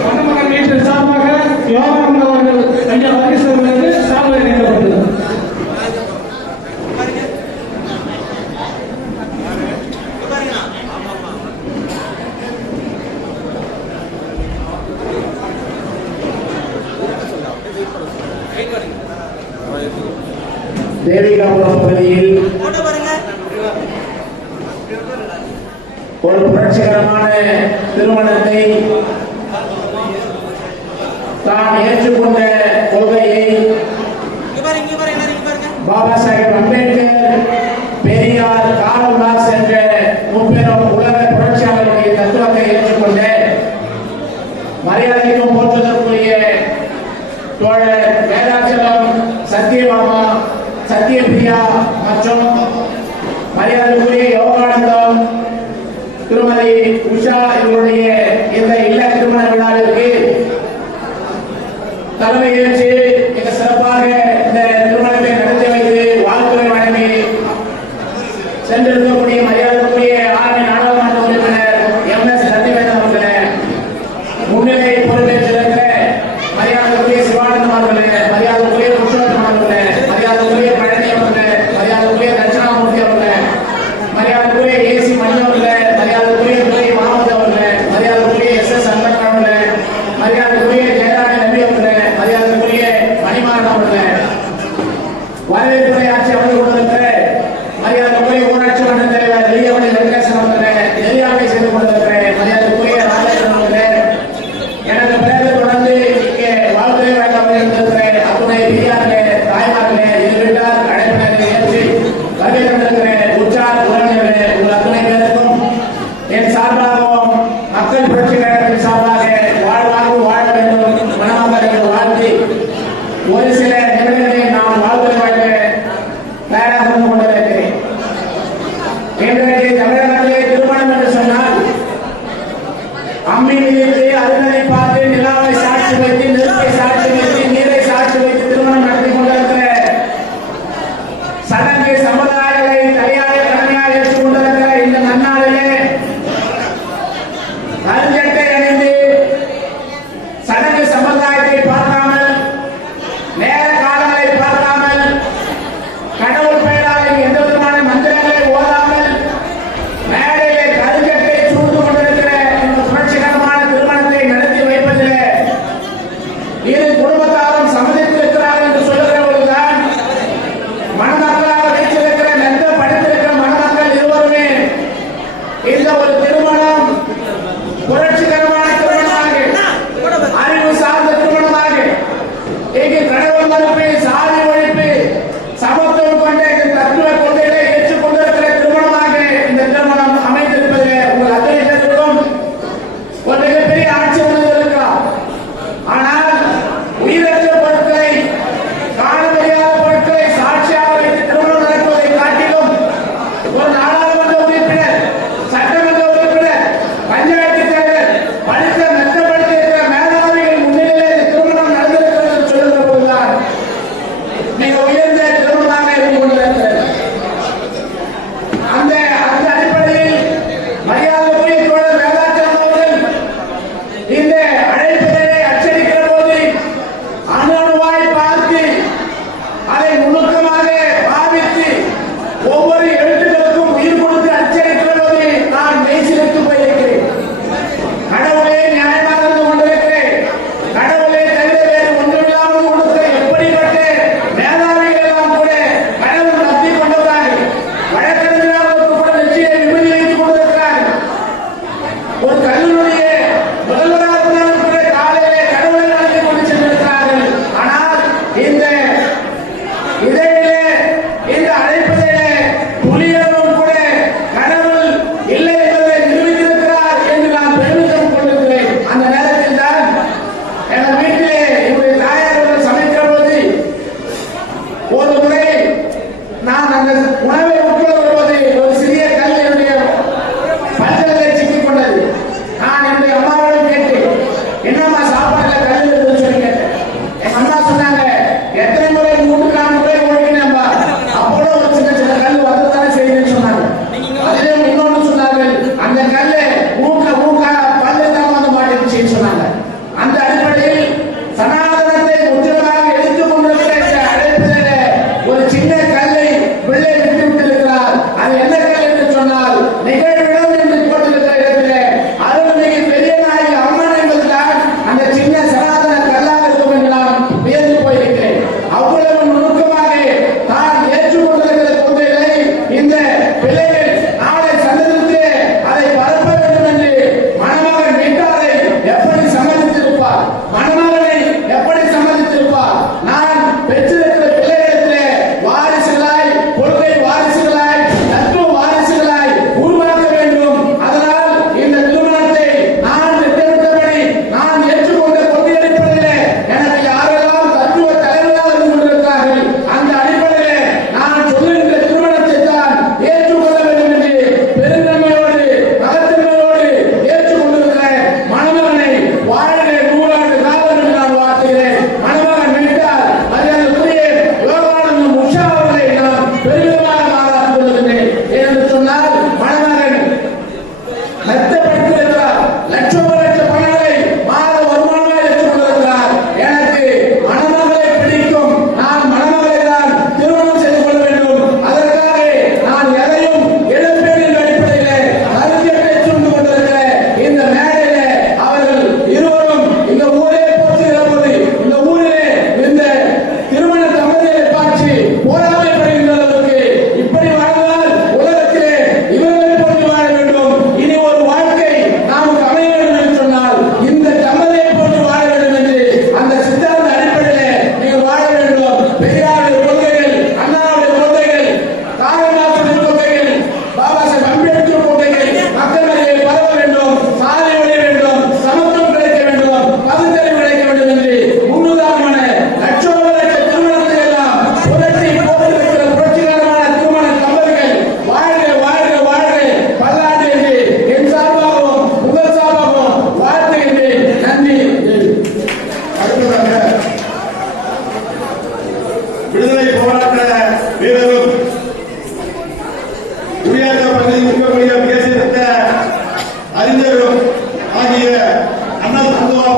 மணமகன் வீட்டில் சார்பாக யோகானந்த அவர்கள் ஐயா வர்கீஸ் அவர்களுக்கு சார்பு இணைக்கப்பட்டது. தேவிகாபுரம் பகுதியில் ஒரு புரட்சிகரமான திருமணத்தை தான் ஏற்றுக்கொண்ட கொள்கையை பாபா சாஹேப் அம்பேத்கர், பெரியார், கார்ல் மார்க்ஸ் என்ற முப்பெரும் உலக புரட்சியாளர்களுடைய தத்துவத்தை ஏற்றுக்கொண்ட மரியாதைக்கும் போற்றுதற்குரிய தோழர் வேதாச்சலம் சத்யபாமா சத்யபிரியா மற்றும் மரியாதைக்குரிய யோகானந்தம் திருமதி உஷா இவருடைய இந்த இல்ல திருமண விழாவிற்கு தலைமை ஏற்று மிக சிறப்பாக இந்த திருமணத்தை நடத்தி வைத்து வாழ்த்துறை வழங்கி சென்றிருக்கக்கூடிய மரியாதைக்குரிய ஆரணி நாடாளுமன்ற உறுப்பினர் MS சத்யவேந்தன் அவர்களே, முன்னிலை பொறுப்பேற்றிருக்கிற மரியாதைக்குரிய சிவானந்தம் அவர்களே, மரியாதைக்குரிய புருஷோத்தமன் அவர்களே, மரியாதைக்குரிய பழனி அவர்களே, மரியாதைக்குரிய தட்சிணாமூர்த்தி அவர்களே, மரியாதைக்குரிய AC மணி அவர்களே, மரியாதைக்குரிய துறை மாமது அவர்களே, மரியாதைக்குரிய SS அன்பன் அவர்களே, மரியாதைக்குரிய ஜெயராணி நபி அவர்களே, மரியாதைக்குரிய மணிமாறன் அவர்களே, வரவேற்புரை ஆட்சி அமர்ந்து கொண்டிருக்கிற மரியாதைக்குரிய ஊராட்சி மன்ற தலைவர் வெளியவனை வெங்கடேசன் அவர்களே, நெறியாமை செய்து கொண்டிருக்கிற மரியாதைக்குரிய ராஜேந்திரன் அவர்களே, எனது பிறகு தொடர்ந்து இங்கே வாழ்த்துறை வழங்க வந்திருக்கிற அத்துணை பெரியார்களே, தாய்மார்களே, இது வீட்டார் அழைப்பினரை ஏற்றி வருகை தந்திருக்கிற உற்றார் உறவினர்களே, உங்கள் அத்துணை பேருக்கும் என் சார்பாகவும் மக்கள் புரட்சி கழகத்தின் சார்பாக வாழ்வாக வாழ வேண்டும் மனமாக என்று வாழ்த்தி ஒரு சில நிமிடங்களை நான் வாழ்த்துறை வழங்க தயாராக இருந்து கொண்டிருக்கிறேன். இன்றைக்கு தமிழகத்திலே திருமணம் என்று சொன்னால் அம்மி மிதித்து அருகதை பார்த்து நிலாவை சாட்சி வைத்து நெருப்பை சாட்சி வைத்து நீரை சாட்சி வைத்து திருமணம் நடத்தி கொண்டிருக்கிற சடங்கு சம்பிரதாயங்களை தனியாக கடமையாக ஏற்றுக் கொண்டிருக்கிற இந்த நன்னாளிலே கருஞ்சட்டை அணிந்து சடங்கு சம்பிரதாயத்தை பார்க்காமல் நேர காலங்களை பார்க்காமல் கடவுள் பெயரால் எந்த விதமான மந்திரங்களை ஓதாமல் மேடையிலே கருஞ்சட்டை சூழ்ந்து கொண்டிருக்கிற இந்த புரட்சிகரமான திருமணத்தை நடத்தி வைப்பதிலே இரு குடும்பத்தாரும் சம்மதித்திருக்கிறார்கள் என்று சொல்லுகிற பொழுதுதான் மணமக்களாக வைத்திருக்கிற மெத்த படித்திருக்கிற மணமக்கள் இருவருமே இந்த ஒரு திருமணம் புரட்சிகரமான திருமணமாக அறிவு சார்ந்த திருமணமாக இங்கு கடவுள் மறுப்பு சாதி ஒழிப்பு சமத்துவம் கொண்ட இந்த தத்துவ கொள்கைகளை ஏற்றுக்கொண்டிருக்கிற திருமணமாக இந்த திருமணம் அமைந்திருப்பதிலே உங்கள் அத்தனை பேருக்கும் ஒரு மிகப்பெரிய ஆட்சி இருக்கலாம். ஆனால் உயிரற்ற பொருட்களை காண முடியாத பொருட்களை சாட்சியாக வைத்து திருமணம் நடத்துவதை காட்டிலும் ஒரு நாடாளுமன்ற உறுப்பினர் சட்டமன்ற உறுப்பினர் பஞ்சாயத்து தலைவர் படித்த மெத்தப்படுத்தி இருக்கிற மேலாளர்கள் முன்னிலையில் இந்த திருமணம் நடந்திருக்கிறது என்று சொல்லுகிற போதுதான் மிக உயர்ந்த திருமணமாக இருந்து கொண்டிருக்கிறது. அந்த அடிப்படையில் மரியாதைக்குரிய தோழர் வேதாச்சலம் அவர்கள் இந்த அழைப்பிதழை அச்சடிக்கிற போது அணு அணுவாய் பார்த்து அதை நுணுக்கமாக பாவித்து ஒவ்வொரு எழுத்துக்களுக்கும் உயிர் கொடுத்து அச்சடிக்கிற போது நான் மெய்சிலிருந்து போயிருக்கிறேன். கடவுளே நியாயமாக இருந்து கொண்டிருக்கிறேன், கடவுளே தவிர வேறு ஒன்றுமில்லாமல் கொண்டிருக்கிறேன். எப்படிப்பட்ட மேதாவிகள் எல்லாம் கூட கடவுள் நம்பி கொண்டிருக்கிறார்கள். வழக்கறிஞர்களுக்கு கூட நிச்சயம் விபதி வைத்துக் கொண்டிருக்கிறார்கள். ஒரு கல்லூரிய முதல்வராக இருந்தாலும் கூட காலையிலே கடவுளை நடத்தி கொண்டு சென்றிருக்கிறார்கள். ஆனால் இந்த இடையிலே இந்த அழைப்பதிலே புலியரும் கூட கடவுள் இல்லை என்பதை நிரூபித்திருக்கிறார் என்று நான் பெருமிதம் கொண்டிருக்கிறேன். அந்த நேரத்தில் தான் எனது வீட்டிலே என்னுடைய தாயார்கள் சமைக்கிற போது ஒரு முறை நான் அந்த உணவை உட்கொள்ளும் போது ஒரு சிறிய கல் என்னுடைய பல்களை சிக்கிக் கொண்டது. நான் என்னுடைய அம்மாவிடம் கேட்டேன், என்னம்மா சாப்பாடுல கல் இருக்குன்னு சொல்லி கேட்டேன். எங்க அம்மா சொன்னாங்க, எத்தனை முறை 3-4 முறை ஒழுங்கினேன்பா, அப்போட ஒரு சின்ன சின்ன கல் வந்துதானே செய்யுதுன்னு சொன்னாங்க. அதிலும் இன்னொன்று சொன்னார்கள், அந்த கல்லு ஊக்க பல்லு தான் வந்து மாட்டிருச்சுன்னு சொன்னாங்க. அந்த அடிப்படையில் சனாதனத்தை முற்றிலுமாக எடுத்துக் கொண்டிருக்கிற இந்த அழைப்பிலே ஒரு சின்ன கல்லை பிள்ளை விட்டு விட்டிருக்கிறார். அது என்ன கல் என்று சொன்னால் நிகழ்விடம் என்று போட்டிருக்கிற இடத்திலே அருள்மிகு பெரிய நாயகி அம்மன் என்பதுதான் அந்த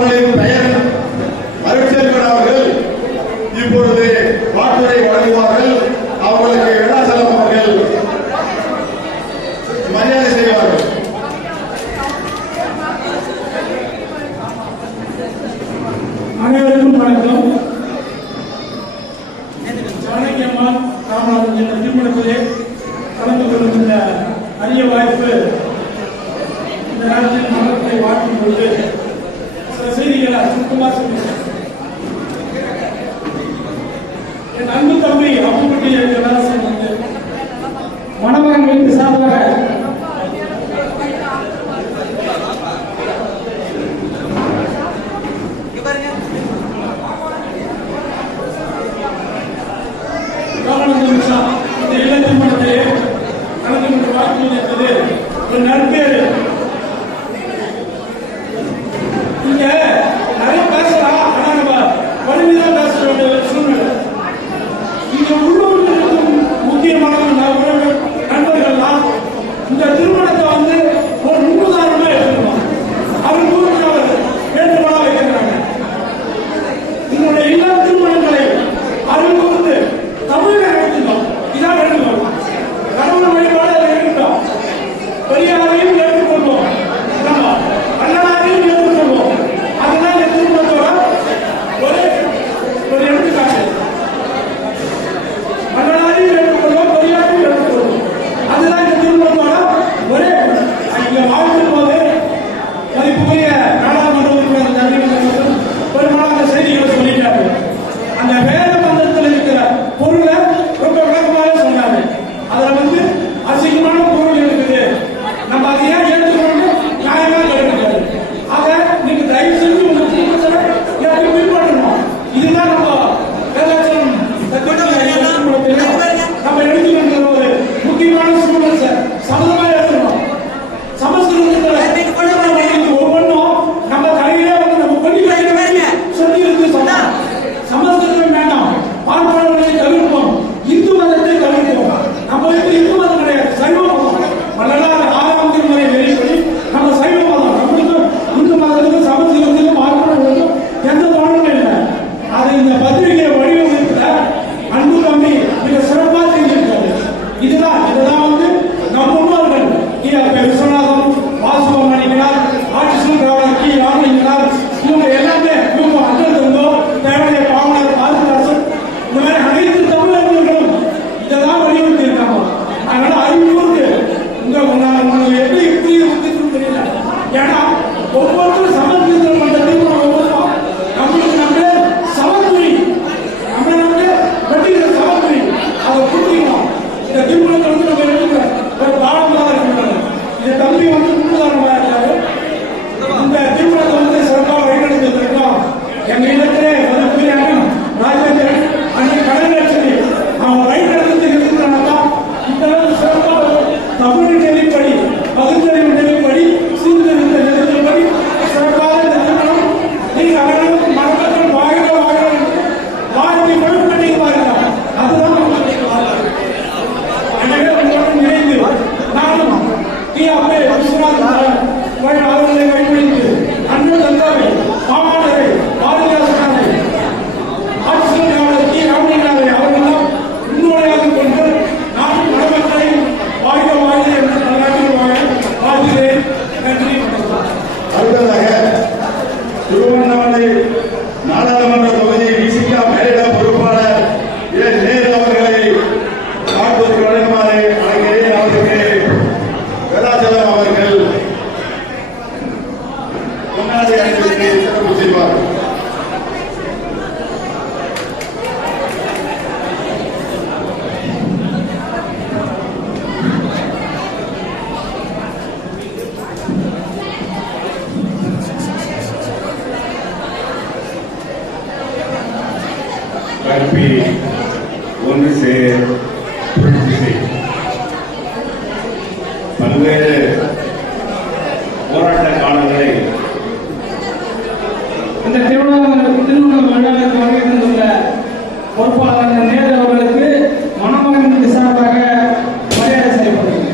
அவர்களின் பெயர் அருட்செல்வன் அவர்கள் இப்பொழுது வாழ்த்துரை வழங்குவார்கள். அவர்களுக்கு வெள்ளாசலம் அவர்கள் மரியாதை செய்வார்கள். அனைவருக்கும் வணக்கம். சாணக்கியம்மாள் ராமநாதன் என்ற திருமணத்திலே கலந்து கொள்ளும் இந்த அரிய வாய்ப்பு இந்த நாட்டில் மனத்தை வாழ்க்கும் பொழுது சில செய்திகளை சுத்தமாக சொல்லுங்கள். என் அன்பு தம்பி அப்புக்குட்டி கலாசன் வந்து மணமகன் வீட்டு சார்பாக இந்த இல்ல திருமணத்திலே கலந்து கொண்டு வாய்ப்பு என்பது ஒரு நற்பேறு. இங்க நிறைய பேசலாம், ஆனா நம்ம வலிமைதான் பேச வேண்டிய சூழ்நிலை. இங்க உள்ளூரில் இருக்கும் முக்கியமான நண்பர்கள்லாம் இந்த திருமணத்தை வந்து ஒரு முன்னுதாரணமா எடுத்துக்கணும். அவர் கூறுக்கு அவர் வேண்டுகோளா வைக்கிறாங்க. உங்களுடைய இல்ல திருமணங்களை அருள் கூர்ந்து தமிழை எடுத்துக்கணும். இதான் வேண்டுகோள். கடவுள் வழிபாடு அதை எடுத்துட்டோம். பெரியாரையும் எடுத்துக்கொள்வோம், வல்லனாரையும் எடுத்துக்கொள்வோம். அதுதான் இந்த திருமணத்தோட ஒரு எடுத்துக்காட்டு. வல்லனாரையும் எடுத்துக்கொள்வோம், பெரியாரையும் எடுத்துக்கொள்வோம். அதுதான் இந்த திருமணத்தோட ஒரே இங்க வாழ்க்கும் போது மதிப்புக்குரிய நாடாளுமன்ற உறுப்பினர் ஜெகதீசன் பெரும்பாலான செய்திகளை சொல்லிட்டாரு. அந்த வேத மந்திரத்தில் இருக்கிற பொருளை ரொம்ப விளக்கமாக சொன்னாரு. அதுல வந்து அசிங்கமான பொருள் இருக்குது, நம்ம அதை ஏன் எடுத்துக்கணும்னு நியாயமா கேட்டுக்காரு. ஆக நீங்க தயவு செஞ்சு உங்க திருமணத்தை எப்படி பின்பற்றணும். இதுதான் நம்ம வேதாச்சலம் நம்ம எடுத்துக்கின்ற ஒரு முக்கியமான சூழல் சார். சமதமா எடுத்துக்கணும். சமஸ்கிருதத்தில் ஒவ்வொன்றும் நம்ம கையிலே வந்து நம்ம கொண்டு சொல்லி இருக்கு சொன்னா சமஸ்கிருதம் வேண்டாம். பார்ப்பனர்களை தவிர்ப்போம், இந்து மதத்தை தவிர்ப்போம். நம்ம இந்து மதம் கிடையாது, சைவ மதம். வள்ளலார் 6ஆம் திருமுறை வெளிப்படி நம்ம சைவ மதம். நம்மளுக்கு இந்து மதத்துக்கும் சமஸ்கிருதத்துக்கும் பார்ப்பனர்களுக்கும் எந்த தோழமும் இல்லை. அதை இந்த பத்திரிகை வடிவமைப்புல அன்பு தம்பி மிக சிறப்பாக செஞ்சிருக்காரு. இதுதான் வந்து நம் முன்னோர்கள் விஸ்வநாதம், வாசுவமணிகளார், ஆட்சிசன் ராவணர், கி ராமலிங்கனார், இவங்க எல்லாமே இவங்க அண்ணன் இருந்தோ தேவைய பாவனர், பாரதிதாசன், இந்த மாதிரி அனைத்து தமிழர்களும் இதைதான் வலியுறுத்தி இருக்காங்க. அதனால அறிவுக்கு உங்களுக்கு எப்படி புரியுது தெரியல. ஏன்னா ஒவ்வொருத்தரும் சமஸ்கிருதம் பண்ற திருமணம் ஒவ்வொருத்தரும் நம்மளுக்கு நம்மளே சமத்துரி, நம்மளே வெட்டிக்கிற சமத்துரி அதை புரிஞ்சுக்கணும். இந்த திருமணத்தை வந்து நம்ம எடுத்துக்கிற ஒரு பாடமாக இருக்கிறாங்க. இந்த தம்பி வந்து முன்னுதாரணமாக இருக்காரு. இந்த திருமணத்தை வந்து சிறப்பாக வழிநடத்திருக்கோம். எங்க இடத்திலே மதிப்புரிய அண்ணன் ராஜேந்திரன், அண்ணன் கலைஞர் அவன் வழிநடத்தி இருக்கிறாங்க. இந்த சிறப்பாக தமிழ் நெறிப்படி, பகுத்தறிவு நெறிப்படி, சீர்திருத்த நெறிப்படி சிறப்பாக இந்த திருமணம் நீங்க அனைவரும் மனதில் வாழ்க வாழ்க்கை கொடுப்பீங்க பாருங்க. அதுதான் எனவே உங்களுடன் இணைந்து நானும் அப்பே விஸ்வநாதன் அவர்களை வழிபடித்து அண்ணன் தந்தாவை, மாமானரை, பாரதிதாசனாரை, ஆட்சியாளர் கி ராமலிங்கனாரை அவர்களெல்லாம் முன்னோடியாக கொண்டு நாட்டின் மணமக்களை வாழ்க என்று நல்லாட்சியில் வாழ்கிறேன். நன்றி. அடுத்ததாக திருவண்ணாமலை நாடாளுமன்ற தொகுதி விசிகா மேலிட பொறுப்பாளர் நேரு அவர்களை வாழ்த்துக்கு வழங்குமாறு அழைக்கிறேன். அவருக்கு வெள்ளாச்சலம் அவர்கள் பொன்னாடை அணிவித்து சிறப்பு செய்வார்கள். கல்வி ஒன்று சேர் புரட்சி செய். பல்வேறு போராட்ட காலங்களை இந்த திருமண விழாவிற்கு வருகை தந்துள்ள பொறுப்பாளர் நேரு அவர்களுக்கு மணமகன் சார்பாக மரியாதை செய்யப்படுகிறது.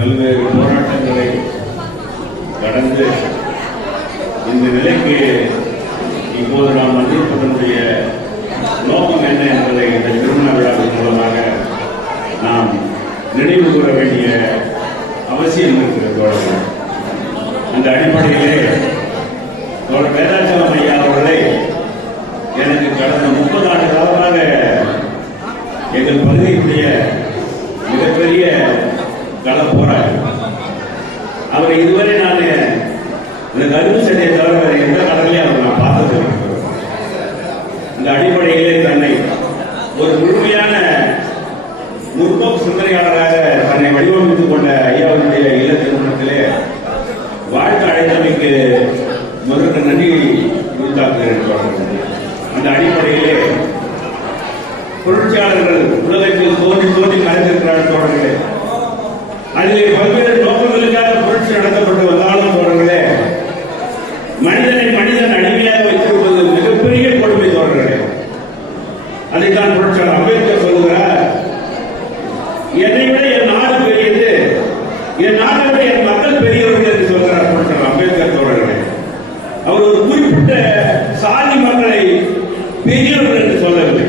பல்வேறு போராட்டங்களை கடந்து இந்த நிலைக்கு இப்போது நாம் வந்திருப்பதனுடைய நோக்கம் என்ன என்பதை இந்த திருமண விழாவின் மூலமாக நாம் நினைவு கூற வேண்டிய அவசியம் இருக்கிறது. அந்த அடிப்படையிலே தோழர் வேதாச்சலம் ஐயா அவர்களை எனக்கு கடந்த 30 ஆண்டு காலமாக எங்கள் பகுதியுடைய மிகப்பெரிய கள போராளி. அவரை இதுவரை நான் இந்த கருப்பு சட்டையை தவிர வேறு எந்த கடலையும் அவர் நான் பார்த்தது. இந்த அடிப்படையிலே தன்னை ஒரு முழுமையான முற்போக்கு சிந்தனையாளராக தன்னை வடிவமைத்துக் கொண்ட ஐயாவுடைய இல்ல திருமணத்திலே வாழ்க்கை அடைந்தமைக்கு முதற்கு நன்றி உரித்தாக்குகிறேன். அந்த அடிப்படையிலே புரட்சியாளர்கள் உலகத்தில் தோன்றி மறைந்திருக்கிறார்கள் தோழர்களே. அதிலே பல்வேறு நோக்கங்களுக்காக புரட்சி நடத்தப்பட்டு வந்தாலும் தோழர்களே, மனிதனை மனிதன் அடிமையாக வைத்திருப்பது மிகப்பெரிய கொடுமை தோழர்களே. அதைத்தான் புரட்சியாளர் அம்பேத்கர் சொல்லுகிறார், என்னை விட என் நாடு பெரியது, என் நாட்டை விட என் மக்கள் பெரியவர்கள் என்று சொல்கிறார் புரட்சியாளர் அம்பேத்கர் தோழர்களே. அவர் ஒரு குறிப்பிட்ட சாதி மக்களை பெரியவர்கள் என்று சொல்லவில்லை.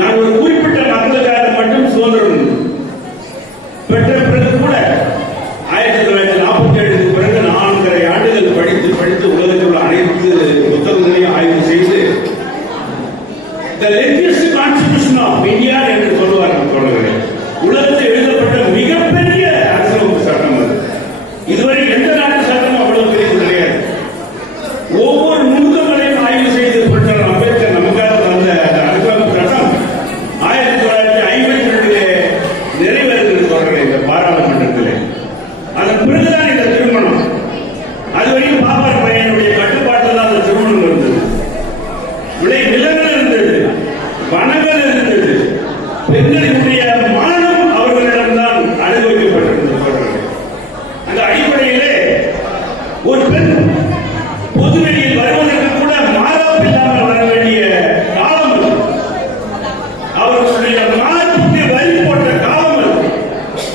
நான் ஒரு குறிப்பிட்ட மக்களுக்காக மட்டும் சுதந்திரம் பெற்ற பிறகு கூட 1947 பிறகு 4.5 ஆண்டுகள் படித்து உலகத்தில் உள்ள அனைத்து புத்தகங்களையும் ஆய்வு செய்து The latest Constitution of India என்று சொல்லுவார்கள் தோழர்களே. உலகத்தில் எழுதப்பட்ட மிகப்பெரிய அரசியலமைப்பு சட்டம் அது. இதுவரை எந்த நாட்டு சட்டம் அவ்வளவு பெரியது கிடையாது. ஒவ்வொரு நுணுக்கங்களையும் ஆய்வு செய்து புரட்சியாளர் அம்பேத்கர் நமக்காக வந்த அந்த அரசியலமைப்பு சட்டம் 1952 நிறைவேறுகிறது தோழர்களே இந்த பாராளுமன்றத்திலே. அதன் பிறகுதான் இந்த திருமணம். அதுவரையும் பாப்பார் பையனுடைய கட்டுப்பாட்டில் தான் அந்த திருமணம் இருந்தது. நிலங்கள் இருந்தது, வனங்கள் இருந்தது, பெண்களினுடைய மானம் அவர்களிடம்தான் அனுபவிக்கப்பட்டிருந்தது. அந்த அடிப்படையிலே ஒரு பெண் பொதுவெளியில் வருவதற்கு கூட மாறாப்பு இல்லாமல் வர வேண்டிய காலம் அது. அவர்களுடைய மானத்துக்கு வரி போட்ட காலம் அது.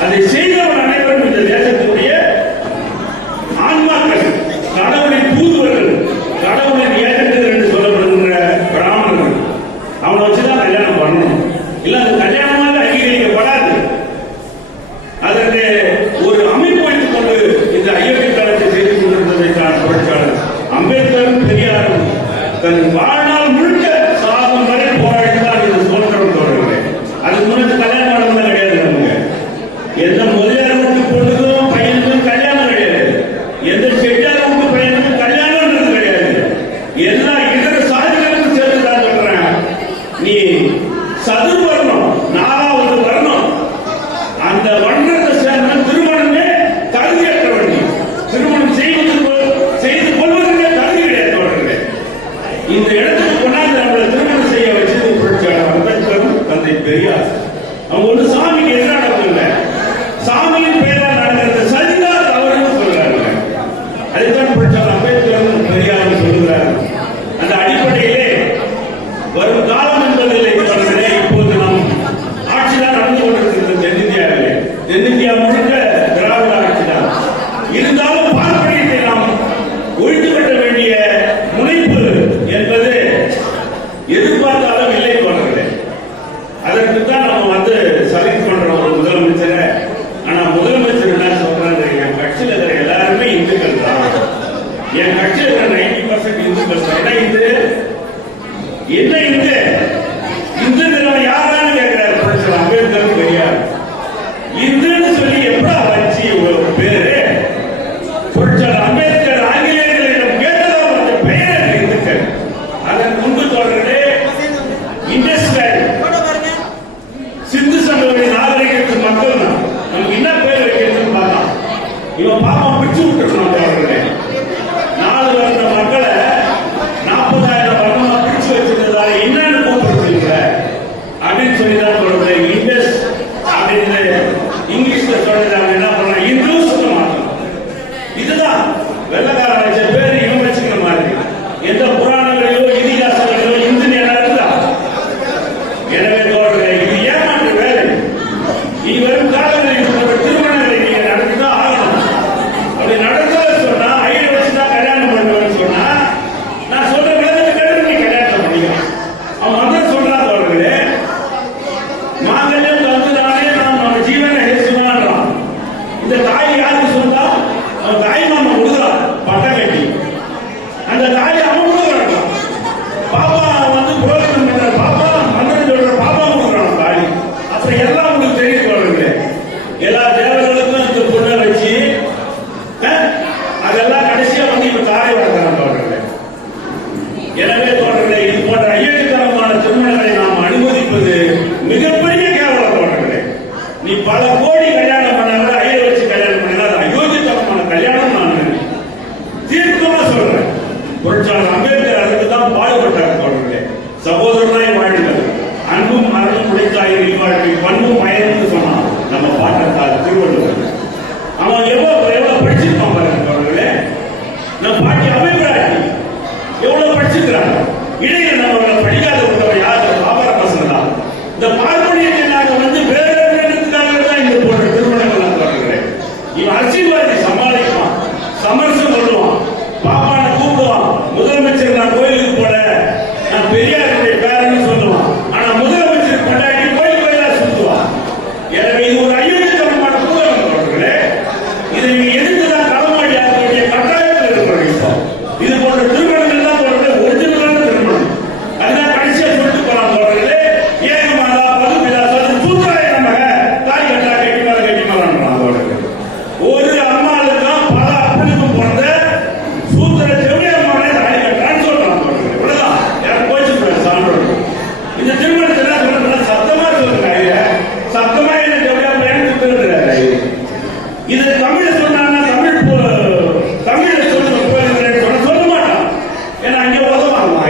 அதை செய்தவர் அனைவரும் இந்த தேசத்துடைய ஆன்மாக்கள், கடவுளின் தூதுவர்கள், கடவுளின் ஏகத்தில் என்று சொல்லப்படுகின்ற பிராமணர்கள். அவனை வச்சுதான் கல்யாணம் பண்ணணும். இல்ல அது கல்யாணமாக அங்கீகரிக்கப்படாது. அதற்கு ஒரு அமைப்பு வைத்துக் கொண்டு இந்த ஐயப்ப தளத்தை செய்து கொண்டிருந்ததை தான் புரட்சியாளர் அம்பேத்கரும் பெரியாரும் தன் வாழ்நாள் முழுக்க சாகும் வரை போராடித்தான் இந்த சுதந்திரம் தோழர்களே. அதுக்கு முன்னாடி கல்யாணம் நடந்தது கிடையாது. நமக்கு எந்த முதலியார் வீட்டு பொண்ணுக்கும் பையனுக்கும் கல்யாணம் கிடையாது. எந்த செட்டியார் வீட்டு பையனுக்கும் கல்யாணம் கிடையாது. எல்லா இதர சாதிகளுக்கும் சேர்த்துதான் சொல்றேன். நீ சதுர் வரணும், 4வது வரணும். அந்த வண்ணத்தை சேர்ந்த திருமணமே தகுதியற்றவன். திருமணம் செய்து கொள்வதற்கே தகுதி கிடையாது. இந்த இடத்துக்கு கொண்டாந்து நம்மளை திருமணம் செய்ய வச்சது புரட்சியாளர் அம்பேத்கரும் தந்தை பெரியார். அவங்க ஒன்று சாமிக்கு எதிராக நடக்கல, சாமியின் பெயரால் நடக்கிறது சரிதான் தவறுன்னு சொல்றாங்க. அதைத்தான் புரட்சியாளர் அம்பேத்கரும் பெரியாரும் சொல்லுகிறார்கள். அந்த அடிப்படையிலே வரும் காலம் என்பதில்லை தோழர்களே. இப்போது நாம் ஆட்சிதான் நடந்து கொண்டிருக்கிறது தென்னிந்தியாவிலே. தென்னிந்தியா முழுக்க திராவிட ஆட்சிதான். இருந்தாலும் பார்ப்பனியத்தை நாம் ஒழித்து கட்ட வேண்டிய முனைப்பு என்பது எதிர்பார்த்தாலும் இல்லை தோழர்களே. அதற்குத்தான் நம்ம செலக்ட் பண்றோம் ஒரு முதலமைச்சரை. ஆனா முதலமைச்சர் என்ன சொல்றாங்க, என் கட்சியில் இருக்கிற எல்லாருமே இந்துக்கள் தான், என் கட்சியில் இருக்கிற 90% இந்துக்கள் தான். என்ன இந்து இந்து யாரான்னு கேட்கிறார் புரட்சியாளர் அம்பேத்கர் பெரியார். இந்துன்னு சொல்லி எப்படா வச்சு இவ்வளவு பேரு? புரட்சியாளர் அம்பேத்கர் ஆங்கிலேயர்களிடம் கேட்டதா அந்த பெயர் இந்துக்கள். அதன் முன்பு தோழர்களே, இண்டஸ்ட்ரியல் சிந்து சமவெளி நாகரிகத்தின் மக்கள் தான். நமக்கு என்ன பேர் வைக்கிறதுன்னு பார்த்தா இவன் பாப்பா பிடிச்சு விட்டுருக்கணும் தோழர்களே. 4 வருட மக்களை 40,000 வருடமா பிடிச்சு வச்சிருந்ததால என்னன்னு கூப்பிடுறீங்க அப்படின்னு சொல்லிதான் சொல்றது. இண்டஸ் அப்படின்னு இங்கிலீஷ்ல சொல்லிட்டாங்க. என்ன பண்ண இந்துஸ் மாற்றணும். இதுதான் வெள்ளக்கார வச்ச பேர் இவன் வச்சுக்கிற மாதிரி. எந்த புராணங்களிலோ இதிகாசங்களிலோ இந்து என்ன இருந்தா. எனவே தோழர்களே, இது ஏமாற்று வேலை. இனி வரும் காலங்களில் திருமணங்களை நீ பல கோடி கல்யாணம் பண்ணாத ஐயர் வச்சு கல்யாணம் பண்ணாத அயோக்கியத்தனமான கல்யாணம் நான் தீர்க்கமா சொல்றேன். புரட்சியாளர் அம்பேத்கர் அதுக்கு தான் பாடுபட்டார் தோழர்களே. சகோதரனாய் வாழ்ந்தார், அன்பும் அருளும் உடைத்தாய் வாழ்க்கை பண்பும் மயன்னு சொன்னான் நம்ம பாட்டத்தார் திருவள்ளுவர். அவன் எவ்வளவு படிச்சிருப்பான் பாருங்க தோழர்களே. நம்ம பாட்டி அபிப்பிராயம் எவ்வளவு படிச்சிருக்கிறாங்க. இடையில நம்ம படிக்காத உள்ளவங்க யாரு? பாபர பசங்க தான். இந்த பார்ப்பனியத்தை நாங்க வேற இடத்துக்காக தான் இந்த போன்ற திருமணங்கள் தோழர்களே. இவன் அரசியல்வாதி சமாளிப்பான், சமரசம் சொல்லுவான், பாப்பான கூப்பிடுவான், முதலமைச்சர் நான் கோயிலுக்கு போல நான் பெரியாருடைய பேரன்னு சொல்லுவான். ஆனா முதலமைச்சர் கொண்டாடி கோயில் கோயிலா சுத்துவான். எனவே இது ஒரு அயோக்கியத்தனமான கூட்டம் தோழர்களே. இதை நீங்க எதிர்த்துதான் களமாடி ஆகக்கூடிய கட்டாயத்தில் இருக்கிறீங்க. இது போன்ற திருமணங்கள் தான் தோழர்களே ஒரிஜினலான திருமணம். அதுதான் கடைசியா சொல்லிட்டு போலாம் தோழர்களே. ஏக மாதா பதுபிதா சொல்லி சூத்திராய நமக தாய் கட்டா கட்டி மாறான் தோழர்களே. ஒரு அம்மாளுக்கும் பல அப்பனுக்கும் பிறந்த சூத்திர செவ்வியம்மானே தாய் கட்டான்னு சொல்றான் தோழர்களே. இவ்வளவுதான். யாரும் போயிட்டு சான்றோம். இந்த திருமணத்தை என்ன சொல்றாங்க? சத்தமா சொல்றாங்க. சத்தமா என்ன செவ்வியம்மா திட்டுறாரு. இது தமிழ சொன்னாங்கன்னா தமிழ சொல்ல மாட்டான். ஏன்னா அங்கே உதவாங்க.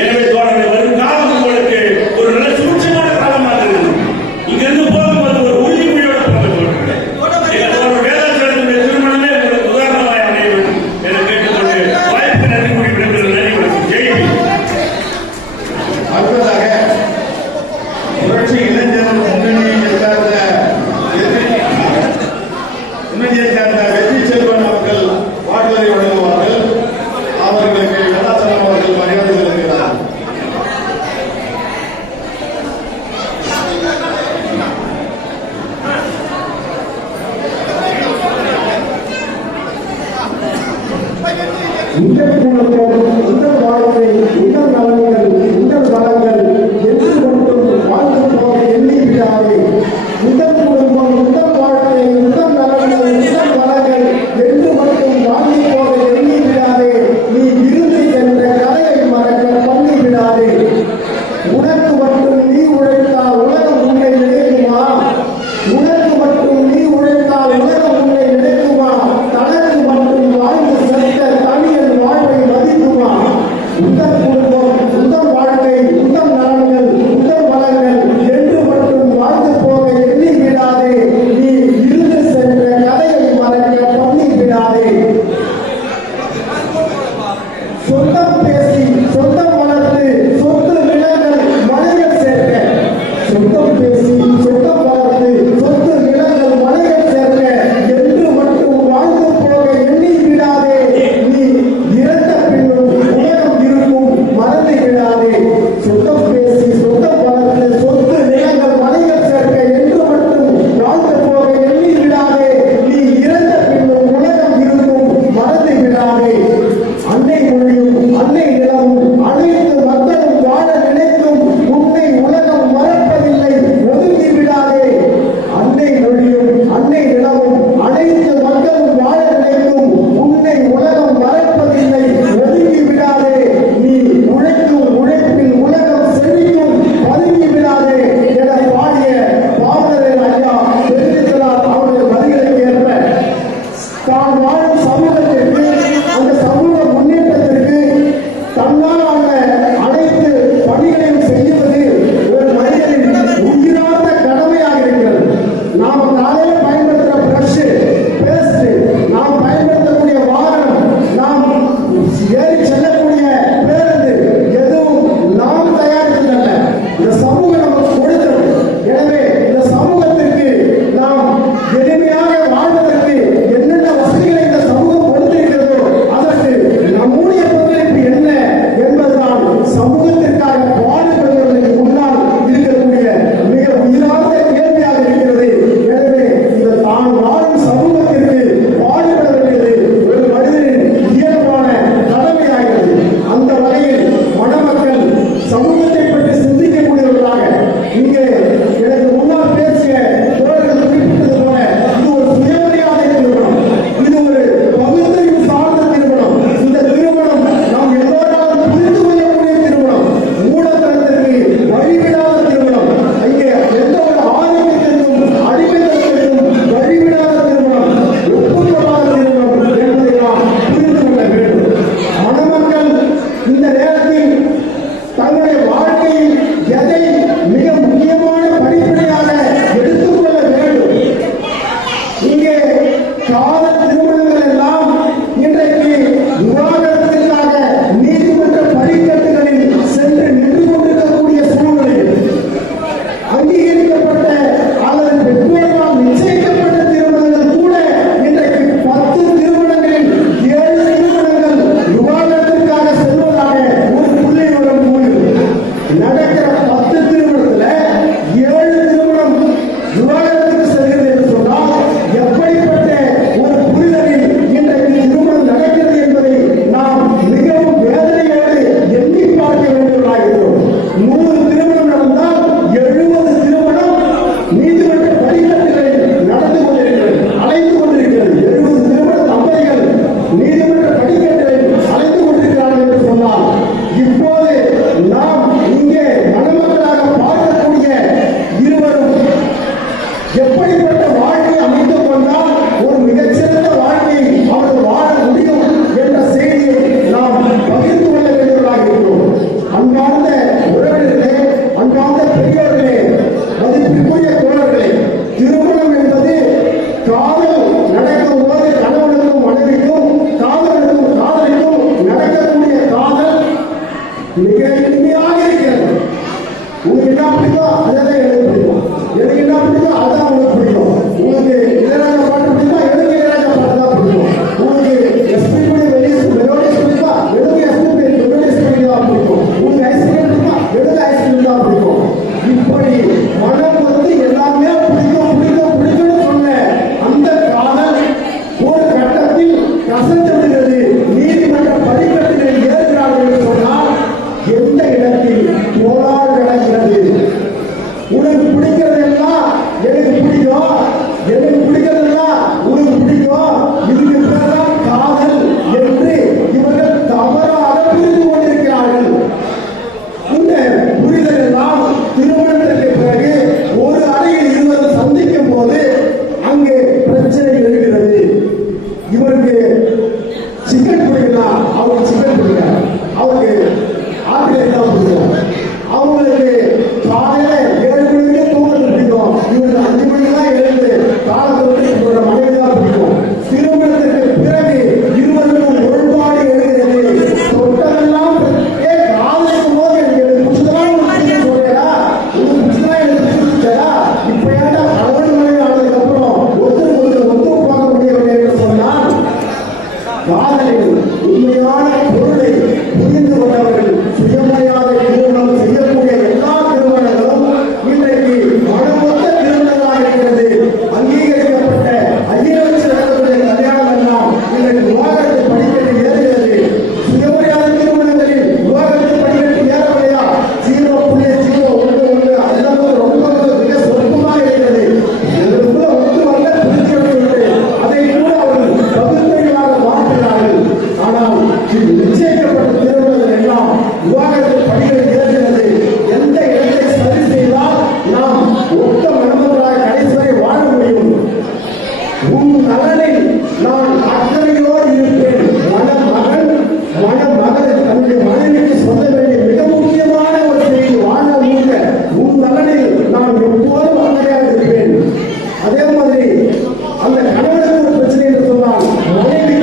எனவே தோழர்கள் வரும் காலம் உங்களுக்கு ஒரு நல்ல சூட்சமான காலமாக இருக்கும். இங்க இருந்து போகும்போது ஒரு உறுதிமொழியோட போக வேதாச்சலத்தினுடைய திருமணமே உங்களுக்கு உதாரணமாக அமைய வேண்டும் என கேட்டுக்கொண்டு வாய்ப்பு நன்றி கூறி விடுகிறது. நன்றி வணக்கம். ஜெய். அடுத்ததாக புரட்சி இளைஞர் முன்னணியை சார்ந்த வெற்றி செல்வன் அவர்கள் வாழ்வதை வழங்குவார்கள். அவர்களுக்கு கலாச்சாரம் அவர்கள் மரியாதை செலுத்துகிறார். இந்த குணத்தோடு இந்த வாழ்க்கை இந்த நலன்கள் இந்த வளங்கள் என்று மட்டும் வாழ்ந்து போக எண்ணி விடாதே. இந்த குடும்பம் இந்த வாழ்க்கை இந்த நலன்கள் இந்த வளங்கள் என்று மட்டும் வாழ்ந்து போக எண்ணி விடாதே. நீ இருந்து சென்ற கதையை மறக்க பண்ணி விடாதே. உனக்கு மட்டும் நீ உழைத்தால் உலகம் உன்னை நினைக்குமா? உனக்கு மட்டும் நீ உழைத்தால் உலகம் உன்னை நினைக்குமா? தனக்கு மட்டும் வாழ்ந்து சென்ற தனியன் வாழ்வை மதிக்குமா? உந்தன் குடும்பம் உந்தன் வாழ்க்கை உந்தன் நலன்கள் உந்தன் வளங்கள் என்று மட்டும் வாழ்ந்து போக எண்ணி விடாதே. நீ இருந்து சென்ற நீதிமன்ற படிக்கட்டுகளில் நடந்து கொண்டிருக்கிறது, அழைத்து கொண்டிருக்கிறது. 70 திருமண தம்பதிகள் நீதிமன்ற படிக்கட்டுகளில் அழைத்து கொண்டிருக்கிறார்கள் என்று சொன்னால், இப்போது நாம் இங்கே மணமக்களாக பார்க்கக்கூடிய இருவரும் எப்படிப்பட்ட வாழ்க்கையை அமைத்துக் கொண்டால் ஒரு மிகச்சிறந்த வாழ்க்கையை அவர்கள் வாழ முடியும் என்ற செய்தியை நாம் பகிர்ந்து கொள்ள வேண்டியவர்களாக இருக்கிறோம். அன்பார்ந்த உறவினர்களே, அன்பார்ந்த பெரியோர்களே, மதிப்பிற்குரிய தோழர்களே, திருமணம் என்பது காதல் நடக்கும் போது கணவனுக்கும் மனைவிக்கும், காதலனுக்கும் காதலிக்கும் நடக்கக்கூடிய காதல் மிக இனிமையாக இருக்கிறது. உங்களுக்கு என்ன பிடிக்கும் அதான் எனக்கு பிடிக்கும், எனக்கு என்ன பிடிக்கும் அதான் உங்களுக்கு பிடிக்கும். உங்களுக்கு இளையராஜா பாட்டு பிடிக்குமா, எனக்கு இளையராஜா பாட்டு தான் பிடிக்கும். உங்களுக்கு எஸ்பிபி மெலோடிஸ் பிடிக்குமா, எனக்கு எஸ்பிபி மெலோடிஸ் தான் பிடிக்கும். உங்களுக்கு ஐஸ்கிரீம் பிடிக்குமா, எனக்கு ஐஸ்கிரீம் தான் பிடிக்கும். இப்படி மனம் வந்து எல்லாமே பிடிக்கும் பிடிக்கும் பிடிக்கும்னு சொன்ன அந்த காதல் ஒரு கட்டத்தில் கசந்து விடுகிறது. நீதிமன்ற படிக்கட்டுகளில் ஏறுகிறார்கள் என்று சொன்னால் எந்த இடத்தில் போராடு நடக்கிறது. உனக்கு பிடிக்கிறதெல்லாம் எனக்கு பிடிக்கும், எனக்கு பிடிக்கிறதெல்லாம் உனக்கு பிடிக்கும், இதுக்கு பேர்தான் காதல் என்று இவர்கள் தவறாக புரிந்து கொண்டிருக்கிறார்கள். இந்த புரிதல் எல்லாம் திருமணத்திற்கு பிறகு ஒரு அறையில் இருவரும் சந்திக்கும் போது அங்கே பிரச்சனை எழுகிறது. இவருக்கு சிக்கன் பிடிக்கலாம், அவருக்கு சிக்கன் பிடிக்காது, அவருக்கு ஆப்பிள் தான் பிடிக்கும். அவங்களுக்கு காலையில 7 மணிக்கு தூங்குறது பிடிக்கும், இவருக்கு 5 மணிக்கெல்லாம் எழுந்து காலத்தை போடுற மனைவி தான் பிடிக்கும். திருமணத்திற்கு பிறகு இருவருக்கும் முரண்பாடு எழுகிறது. தொட்டதெல்லாம் காதலிக்கும் போது எனக்கு பிடிச்சதெல்லாம் உங்களுக்கு சொல்றா, உங்களுக்கு பிடிச்சதெல்லாம் எனக்கு பிடிச்சதா, இப்ப ஏன்டா கணவன் மனைவி ஆனதுக்கு அப்புறம் ஒத்து போக முடியவில்லை என்று சொன்னால் காதலில் உண்மையான பொருளை புரிந்து கொண்டவர்கள் சுயமரியாதை திருமணம் செய்யக்கூடிய எல்லா திருமணங்களும் இன்றைக்கு மனமொத்த திருமணங்களாக இருக்கிறது. அங்கீகரிக்கப்பட்ட 5 லட்சம் நடக்கக்கூடிய கல்யாணம் எல்லாம் இன்றைக்கு விவாகரத்து படிக்கட்டு ஏறுகிறது. சுயமரியாதை திருமணங்களில் விவாகரத்து படிக்கட்டு ஏறவில்லையா, 0.011 அதெல்லாம் ரொம்ப மிக சொற்பமாக இருக்கிறது. இதற்குள்ள ஒத்து வரல புரிந்து அதை கூட அவர்கள் பகுத்தறிவாக மாற்றுகிறார்கள். ஆனால் நிச்சயிக்கப்பட்ட திருமணங்கள் எல்லாம் விவாகரத்து படிகள் ஏறுகிறது. எந்த இடத்தை சரி செய்தால் நாம் ஒத்த மணமக்களாக கடைசி வரை வாழ முடியும். உன் நலனில் நான் அக்கறையோடு இருப்பேன். மணமகன் தன்னுடைய மனைவிக்கு சொல்ல வேண்டிய மிக முக்கியமான ஒரு செய்தி, வாழ முடிய உன் நலனில் நான் எப்போதும் அக்கறையாக இருப்பேன். அதே மாதிரி அந்த கணவனுக்கு ஒரு பிரச்சனை என்று சொன்னால் மனைவி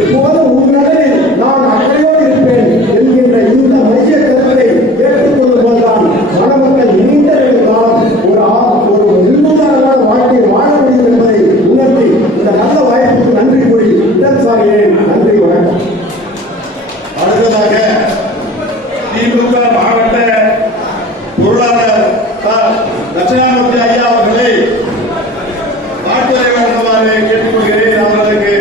எப்போதும் உன் நலனில் நான் அக்கறையோடு இருப்பேன் என்கின்ற இந்த மைய கருத்தை ஏற்றுக்கொள்ளும் போதுதான் மணமக்கள் நீண்ட காலம் ஒரு நிர்மூலமான வாழ்க்கையை வாழ முடியும் என்பதை உணர்த்தி இந்த நல்ல வாய்ப்புக்கு நன்றி கூறி இடம் சாகிறேன். நன்றி, வணக்கம். அடுத்ததாக திமுக மாவட்ட பொருளாளர் தட்சிணாமூர்த்தி ஐயா அவர்களை வாழ்த்துறை வழங்குமாறு கேட்டுக்கொள்கிறேன். அவர்களுக்கு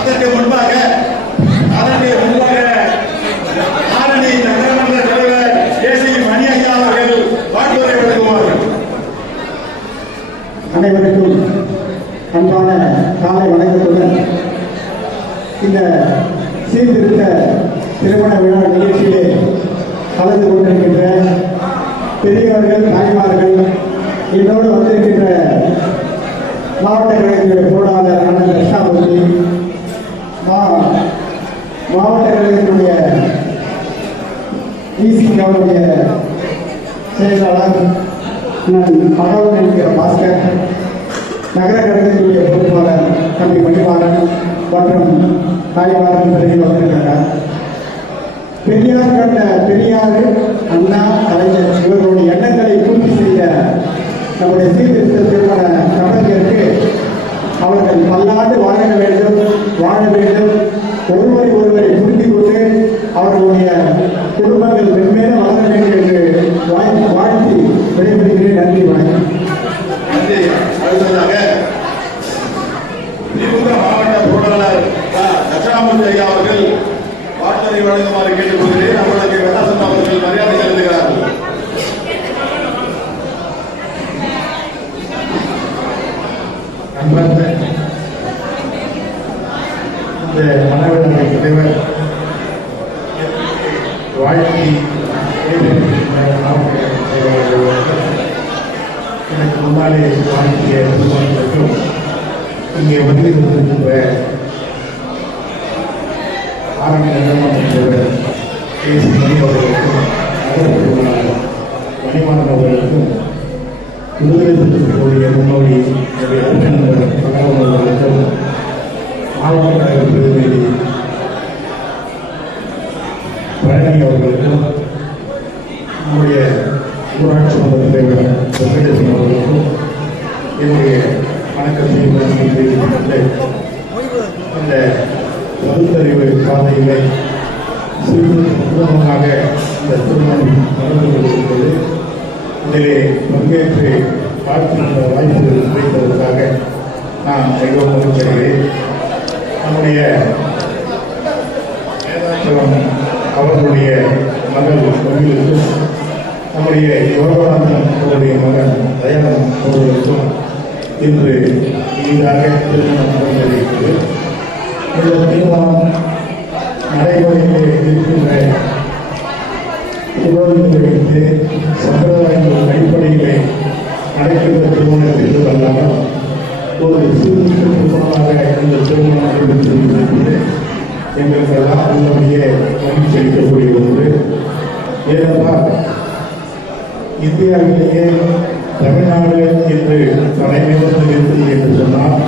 அதற்கு முன்பாக ஆரணி நகரமன்ற தலைவர் ஏசி மணி ஐயா அவர்கள் வாழ்த்துறை வழங்குவார்கள். அனைவருக்கும் அன்பான காலை வணக்கத்துடன் இந்த சீர்திருத்த திருமண விழா நிகழ்ச்சியிலே கலந்து கொண்டிருக்கின்ற பெரியவர்கள், தாய்மார்கள், என்னோடு வந்திருக்கின்ற மாவட்ட கழகத்தினுடைய பொருளாளர் அண்ணன் தட்சிணாமூர்த்தி, மாவட்ட கழகத்தினுடைய அவருடைய செயலாளர் மகன் என்கிற பாஸ்கர், நகர கழகத்தினுடைய பொறுப்பாளர் தம்பி மணிமாறன் மற்றும் தாய்மாரன் பிறகு வந்திருக்கிறார். பெரியார் கண்ட பெரியார், அண்ணா, கலைஞர் இவர்களுடைய எண்ணங்களை பூர்த்தி செய்த நம்முடைய சீர்திருத்த திருமண கலைஞருக்கு அவர்கள் பல்லாண்டு வாழ வேண்டும், ஒருவரை புரிந்து கொண்டு அவர்களுடைய குடும்பங்கள் மென்மேலும் வளர வேண்டும் என்று வாழ்த்தி விடைபெறுகிறேன். நன்றி, வணக்கம். அடுத்ததாக வழங்குமாறு கேட்டுக்கொள்கிறேன். அவர்களுக்கு வெட்டாசம் அவர்கள் மரியாதை செலுத்துகிறார்கள். அன்பர்ந்த இந்த மனவிழா தலைவர் வாழ்க்கை எனக்கு முன்னாலே வாழ்க்கைய திருமணத்திற்கும் இங்கே வந்திருக்கின்ற ஆரம்ப தலைவர் கேசி மணி அவர்களுக்கும் மணிமாறன் அவர்களுக்கும் விடுதலை திட்டத்திற்குரிய முன்னோடி பகவான் அவர்களுக்கும் மாவட்ட கழக பிரதிநிதி பழனி அவர்களுக்கும் நம்முடைய ஊராட்சி மன்ற தலைவர் வெங்கடேசன் அவர்களுக்கும் என்னுடைய வணக்கத்தை தெரிவித்துக்கொண்டு இந்த பகுத்தறிவு பாதைகளை சுருக்கமாக இந்த திருமணம் நடந்து கொண்டிருக்கிறது. இதிலே பங்கேற்று பார்க்கின்ற வாய்ப்பு கிடைத்ததற்காக நான் மிகவும் மகிழ்ச்சியடைகிறேன். நம்முடைய வேதாச்சலம் அவர்களுடைய மகள் கோவிலுக்கும் நம்முடைய யோகானந்தன் அவருடைய மகன் தயானந்தன் அவர்களுக்கும் இன்று இனிதாக திருமணம் நடந்திருக்கிறது. இந்த திருமணம் நடைமுறையிலே இருக்கின்ற புரோகிதரை வைத்து சம்பிரதாயங்கள் அடிப்படையிலே நடக்கின்ற திருமணம் என்று அல்லாமல் ஒரு சிறு திருமணமாக இந்த திருமணம் நடைபெற்றிருக்கிறது. எங்களுக்கெல்லாம் உங்களுடைய மகிழ்ச்சி அளிக்கக்கூடிய ஒன்று. ஏனென்றால் இந்தியாவிலேயே தமிழ்நாடு என்று தலைமையிலிருந்து இருக்கிறது என்று சொன்னால்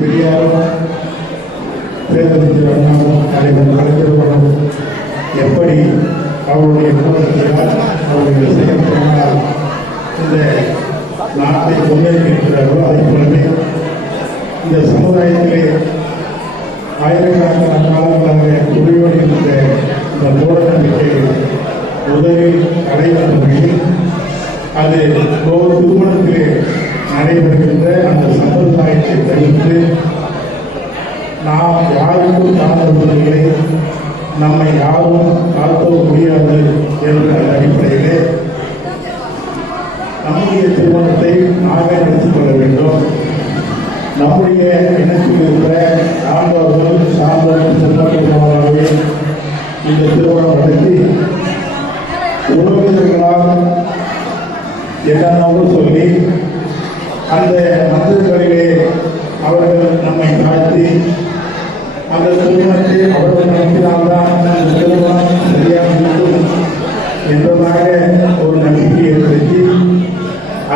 பெரியாரும் பேரறிஞர் அண்ணாவும் தலைவர் கலைஞர்களும் எப்படி அவருடைய குடும்பத்தினால் அவருடைய செயல்பாட்டால் இந்த நாட்டை முன்னேற்றிருக்கிறார்களோ அதை போலவே இந்த சமுதாயத்திலே ஆயிரக்கணக்கான காலங்களாக குடிவடைகின்ற இந்த மூடநம்பிக்கை முதலில் அடைவதன் வகையில் அது ஒரு திருமணத்திலே நடைபெறுகின்ற அந்த சம்பிரதாயத்தை தவிர்த்து நாம் யாருக்கும் தாழ்ந்தவர்களை நம்மை யாரும் தாழ்த்த முடியாது என்ற அடிப்படையிலே நம்முடைய திருமணத்தை நாமே நடத்திக் கொள்ள வேண்டும். நம்முடைய இனத்தில் இருக்கிற ஆண்டவர்கள் சார்ந்தவர்கள் திருமணமாகவே இந்த திருமணம் நடத்தி உறவினர்களால் என்னென்னவோ சொல்லி அந்த மந்திரங்களிலே அவர்கள் நம்மை தாழ்த்தி அந்த திருமணத்தை அவர்கள் நடத்தினால்தான் அந்த திருமணம் சரியாக இருக்கும் என்பதாக ஒரு நம்பிக்கை ஏற்படுத்தி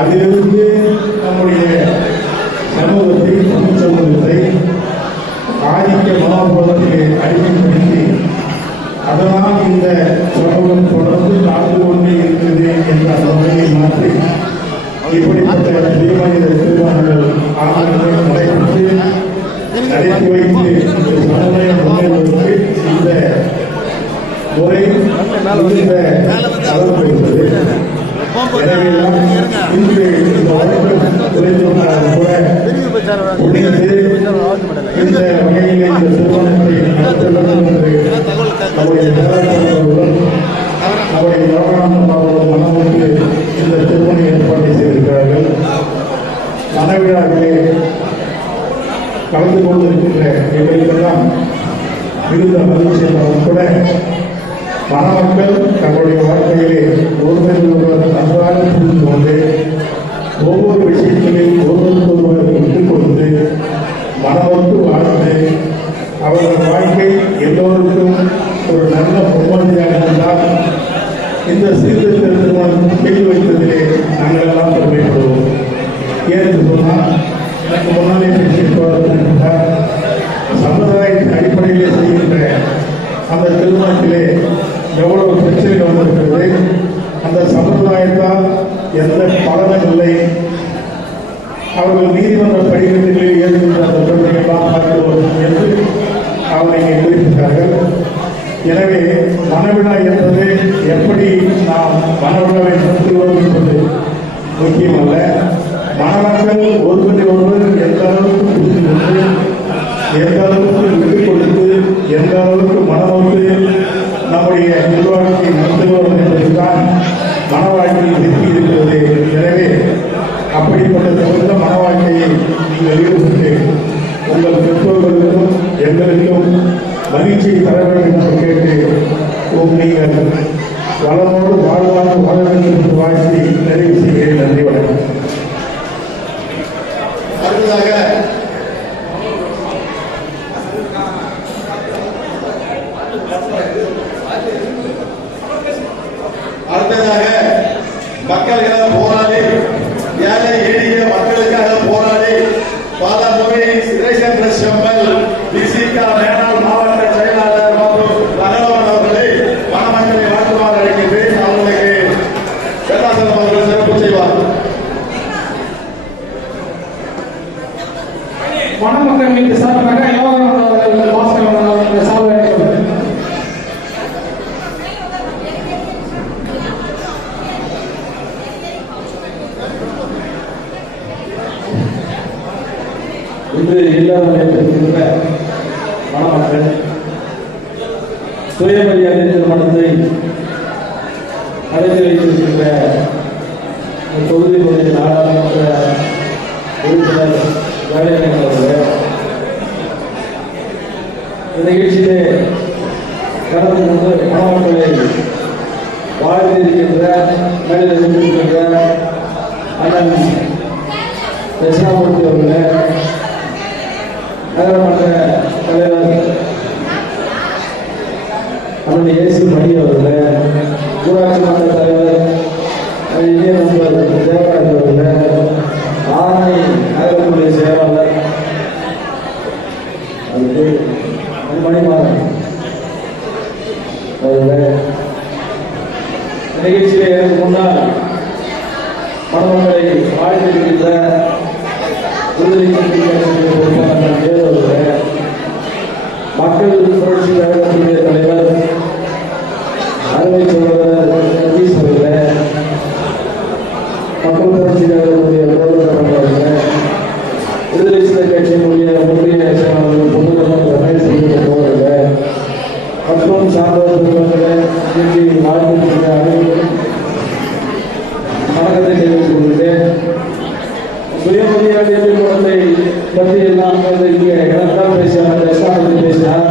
அதிலிருந்து நம்முடைய சமூகத்தை தமிழ் சமூகத்தை ஆதிக்க மனோபாவத்திலே அடிமைப்படுத்தி அதனால் இந்த சமூகம் தொடர்ந்து தாழ்ந்து கொண்டே இருக்கிறது என்ற அந்த முறையை மாற்றி இப்படிப்பட்ட தீர்மானித திருமணங்கள் ஆண்கள் நடைபெற்று நடத்தி வைத்து இந்த சமுதாயம் முன்னேறுவதற்கு இந்த முறை மிகுந்த அளவு இருந்தது. எனவேதான் இன்று இந்த வழக்கம் குறைந்திருந்தாலும் கூட முடிந்து இந்த வகையிலே இந்த திருமணத்தை நடத்த வேண்டும் என்று நம்முடைய பேராளர்களுடன் நம்முடைய யோகானந்தன் அவர்கள் மனமுக்கு இந்த திருமண ஏற்பாட்டை செய்திருக்கிறார்கள். மனவிழாவிலே கலந்து கொண்டிருக்கின்ற எங்களுக்கெல்லாம் மிகுந்த மகிழ்ச்சி என்றாலும் கூட மணமக்கள் தங்களுடைய வாழ்க்கையிலே ஒருவர் நன்றாக புரிந்து கொண்டு ஒவ்வொரு விஷயத்திலையும் ஒருவருக்கொருவர் விட்டுக் கொடுத்து மனமொத்து வாழ்ந்து அவர்கள் வாழ்க்கை எல்லோருக்கும் ஒரு நல்ல பொன்மொழியாக இருந்தால் இந்த சீர்திருத்த திருமணம் செய்து வைத்ததிலே நாங்கள் எல்லாம் பெருமைப்படுவோம். ஏன்னு சொன்னால் எனக்கு முன்னாலே பேசியிருக்கிறார் சமுதாயத்தின் அடிப்படையிலே செய்கின்ற அந்த திருமணத்திலே எவ்வளவு பிரச்சனைகள் வந்திருக்கிறது. அந்த சமுதாயத்தால் எந்த பலனும் இல்லை. அவர்கள் நீதிமன்ற படிக்கட்டிலே ஏற்கின்ற அந்த பிரச்சனைகள்லாம் பார்க்கிறோம் என்று அவரை குறிப்பிட்டார்கள். எனவே மனவிழா என்பது எப்படி நாம் மனவிழாவை நடத்துவோம் என்பது முக்கியமல்ல. மணமக்கள் ஒருவரை ஒருவர் எந்த அளவுக்கு புரிந்து கொண்டு எந்த அளவுக்கு விட்டுக் கொடுத்து எந்த அளவுக்கு மனமொன்று அடுத்ததாக மக்களுக்காக போராடி ஏழை எளிய மக்களுக்காக போராடி பாலமுறை சிறைசேந்திர செம்மல் விசிகா மேனாள் மாவட்ட செயலாளர் மற்றும் ரகவன் அவர்களை மணமக்களை வாழ்த்துமாறு அழைக்கின்றேன். அவர்களுக்கு வேதாசலம் அவர்கள் சிறப்பு செய்வார். மணமக்கள் மீது சார்பாக யோகானந்தர் அவர்கள் வாசகம் அவர்கள் சால்வை அளிக்கிறார். இன்று இல்லறமைப்பிருக்கின்ற மணமக்கள் சுயமரியாதை திருமணத்தை நடத்தி வைத்திருக்கின்ற தொகுதியினுடைய நாடாளுமன்ற உறுப்பினர் வேலையரசன் அவர்கள் இந்த நிகழ்ச்சியிலே கலந்து கொண்டு மணமக்களை வாழ்த்திருக்கின்ற மேடையில் இருக்கின்ற அண்ணன் தட்சிணாமூர்த்தி அவர்கள், நகரமன்ற தலைவர் அண்ணன் ஏசி மணி அவர்கள், ஊராட்சி மன்ற தலைவர் இளைய நண்பர் தேவராஜ் அவர்கள், ஆரணி நகரத்துடைய செயலாளர் அதுக்கு மணிமாறன் அவர்கள், நிகழ்ச்சியிலே எனக்கு முன்னால் மணமக்களை வாழ்த்திருக்கின்ற மக்கள் புரட்சி கழகத்துடைய தலைவர் அறுவை சகோதரர் சதீஷ் அவர்கள், மக்கள் புரட்சி கழகத்துடைய அவர்கள், விடுதலை சிறுத்தை கட்சியினுடைய ஒன்றிய செயலாளர் பொதுமக்கள் ரமேஷ் அவர்கள் மற்றும் சார்ந்தவர் பெருமக்களை வாழ்த்திருக்கின்ற அனைவரும் வணக்கத்தை தெரிவித்துக் கொள்கிறேன். சுயமரியாதை திருமணத்தை பற்றி எல்லாம் இங்கே எனக்குதான் பேசினார், பேசினார்.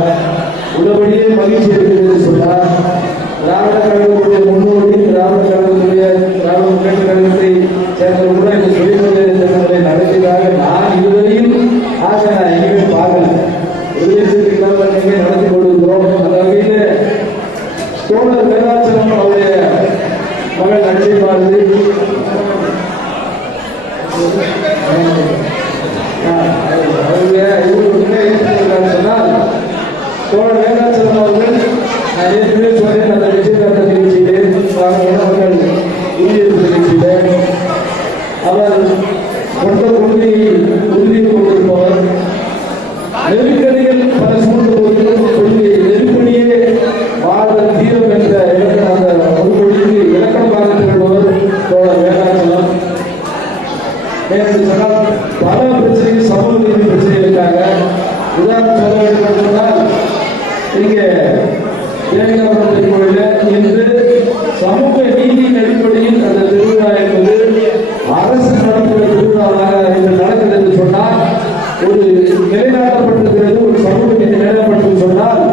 உள்ளபடியே மகிழ்ச்சி இருக்கிறது சொன்னார். திராவிட கழகத்துடைய முன்னோடி திராவிட முன்னேற்ற கழகத்தை சேர்ந்தவர் கூட இந்த சுயமரியாதை திருமணத்தை நடத்தியதாக நான் இதுவரையும் நான் எங்கேயுமே பார்க்கல. விடுதலை நடத்தி கொண்டிருக்கிறோம். அந்த வகையில் தோழர் வேதாச்சலம் அவருடைய மகள் நடிகை பாரதி சொன்னால் தோழர் வேதாச்சலம் அவர்கள் நான் ஏற்கனவே சொன்னேன் அந்த நிச்சயதார்த்த நிகழ்ச்சியிலே அவர்கள் உறுதியேற்பு நிகழ்ச்சியிலே அவர் மொத்த கொள்கையை உறுதியை கொண்டிருப்பவர். நெருக்கடிகள் பல சூழ்ந்த போது கொள்கை நெருக்கடியே வாழ்ந்த தீரம் என்ற அந்த கொள்கைக்கு இலக்கணமாக திகழ்பவர் தோழர் வேதாச்சலம். பல பிரச்சனைகள் சமூக நீதி பிரச்சனைகளுக்காக உதாரணம் சொல்ல வேண்டும் சொன்னால் இங்கே கோயிலில் இன்று சமூக நீதியின் அடிப்படையில் அந்த திருவிழா என்பது அரசு நடத்துகிற திருவிழாவாக இன்று நடக்கிறது என்று சொன்னால் ஒரு நிலைநாட்டப்பட்டிருக்கிறது, ஒரு சமூக நீதி நிலைநாட்டப்பட்டு சொன்னால்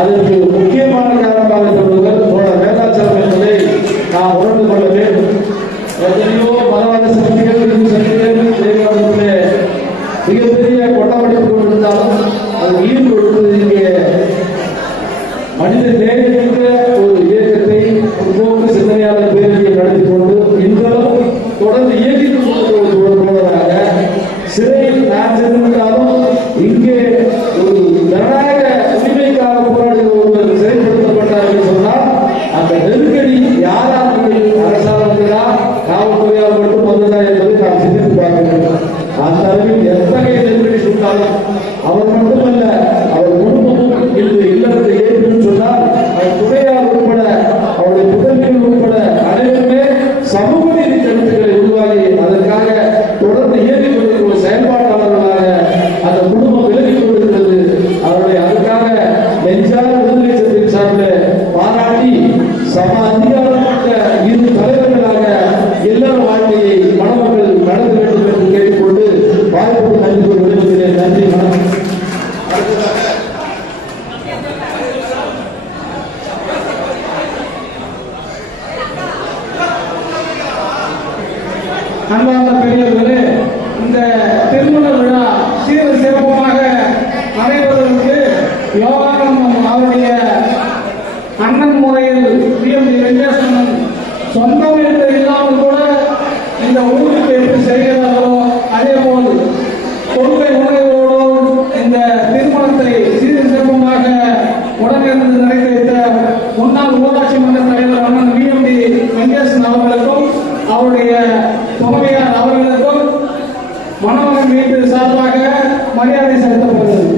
அதற்கு முக்கியமான காரணமாக சொல்வதற்கு தோழர் வேதாச்சலம் என்பதை நாம் உணர்ந்து கொள்ள வேண்டும். எத்தனையோ மதவாத சக்திகள் மிகப்பெரிய கொட்டப்பட்டுக் கொண்டிருந்தாலும் அது உயிர் கொடுப்பது இங்கே மனித நேர்கின்ற ஒரு இயக்கத்தை முன்னோக்கு சிந்தனையாளர் பேரணியை நடத்தி கொண்டு இன்றும் தொடர்ந்து இயக்கிக் கொண்டிருப்பதாக சிறையில் நான் சென்றிருந்தாலும் இங்கே ஒரு ஜனநாயக உரிமைக்காக போராடுகிற ஒருவர் சிறைப்படுத்தப்பட்டார் என்று சொன்னால் அந்த நெருக்கடி யாரால் அரசால் வந்ததா காவல்துறையால் மட்டும் வந்ததா என்பதை நாம் சிந்தித்து பார்க்க வேண்டும். அந்த அளவில் எத்தகைய நெருக்கடி சொன்னாலும் அவர் மட்டுமல்ல அவர் குடும்பமும் இந்த இல்லத்தை ஏற்கும் சொன்னால் அவர் துணையார் உட்பட அவருடைய புதல்விகள் உட்பட அனைவருமே சமூக நீதி கருத்துக்களை உருவாகி அதற்காக தொடர்ந்து இயக்கிக் கொண்டிருக்கிற செயல்பாட்டாளர்களாக அந்த குடும்பம் விலகிக் கொண்டிருக்கிறது. அவருடைய அதுக்காக நெஞ்சார் விடுதலை சட்டத்தின் சார்பாக மாணவர்கள் மீது சார்பாக மரியாதை செலுத்தப்படுகிறது.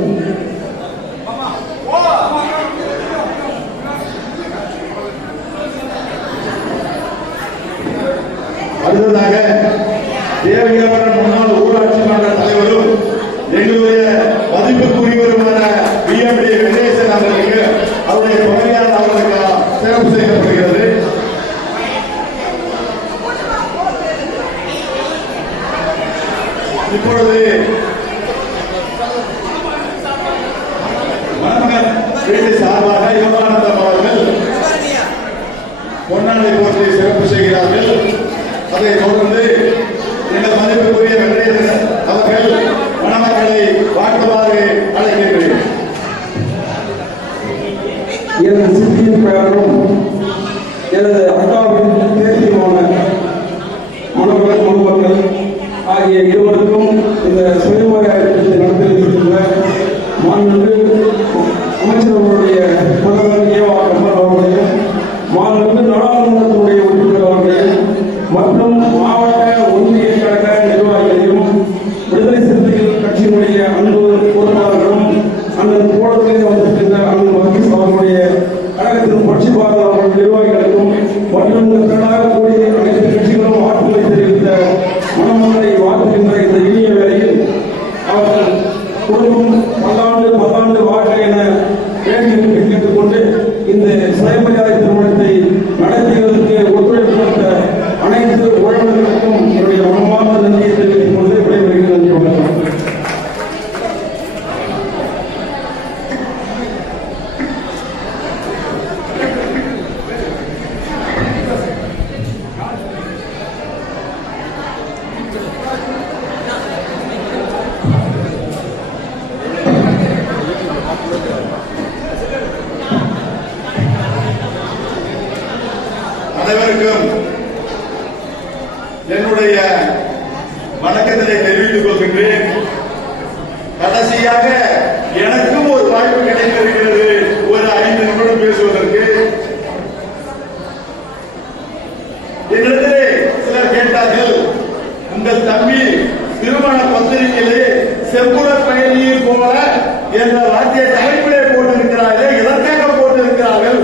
அடுத்ததாக தேவகிராமன் முன்னாள் ஊராட்சி மன்ற தலைவரும் எங்களுடைய மதிப்புக்குரியவருமான பிஎம்டி வெங்கடேசன் அவர்களுக்கு அவருடைய துணையாளர் அவர்களுக்கு சிறப்பு செய்யப்படுகிறது. இப்பொழுது மணமகன் வீட்டு சார்பாக யோகானந்தம் அவர்கள் பொன்னாடை போற்றி சிறப்பு செய்கிறார்கள். அதை தொடர்ந்து எங்கள் மதிப்புக்குரிய வெங்கடேசன் அவர்கள் மணமக்களை வாழ்த்துமாறு அழைக்கின்றேன். எனது சித்தியின் பெயரும் எனது அக்காவின் தேசியமான மணமகள் மணமக்கள் ஆகிய இருவருக்கும் இந்த சுயமரியாதை நடத்தியிருக்கின்ற மாண்புமிகு அமைச்சர்களுடைய முதல்வர் ஏவா கமல் அவர்களையும் மாண்புமிகு நாடாளுமன்றத்தினுடைய உறுப்பினர் அவர்களையும் மற்றும் மாவட்ட ஒன்றிய கழக நிர்வாகிகளையும் விடுதலை சிறுத்தைகள் கட்சியினுடைய அன்பு பொறுப்பாளர்களும் அண்ணன் போடத்திலே வந்திருக்கின்ற அண்ணன் மகேஷ் அவர்களுடைய கழகத்தின் புரட்சி பாரத அவர்கள் நிர்வாகிகளுக்கும் மற்றும் திரளாக கூடிய அனைத்து கட்சிகளும் வாழ்த்துக்களை தெரிவித்த மணமக்களை வாழ்த்துகின்ற இந்த இனிய வேளையில் அவர்கள் குடும்பம் பல்லாண்டு வாழ்க்கை என வேண்டிய கேட்டுக்கொண்டு இந்த சுயமரியாதை திருமணத்தை நடத்துவதற்கு ஒத்துழைப்பு கொடுத்த அனைத்து உறவினர்களுக்கும் என்னுடைய மனமார்ந்த நன்றியை தெரிவித்துக் கொண்டு விடைபெறுகிறேன். நன்றி, வணக்கம். அனைவருக்கும் என்னுடைய வணக்கத்தினை தெரிவித்துக் கொள்கின்றேன். கடைசியாக எனக்கும் ஒரு வாய்ப்பு கிடைத்திருக்கிறது ஒரு 5 நிமிடம் பேசுவதற்கு. என்னிடத்திலே சிலர் கேட்டார்கள், உங்கள் தம்பி திருமண பத்திரிகையிலே செம்புல பயணியை போல என்ற வார்த்தையை தலைப்பிலே போட்டிருக்கிறார்கள், எதற்காக போட்டிருக்கிறார்கள்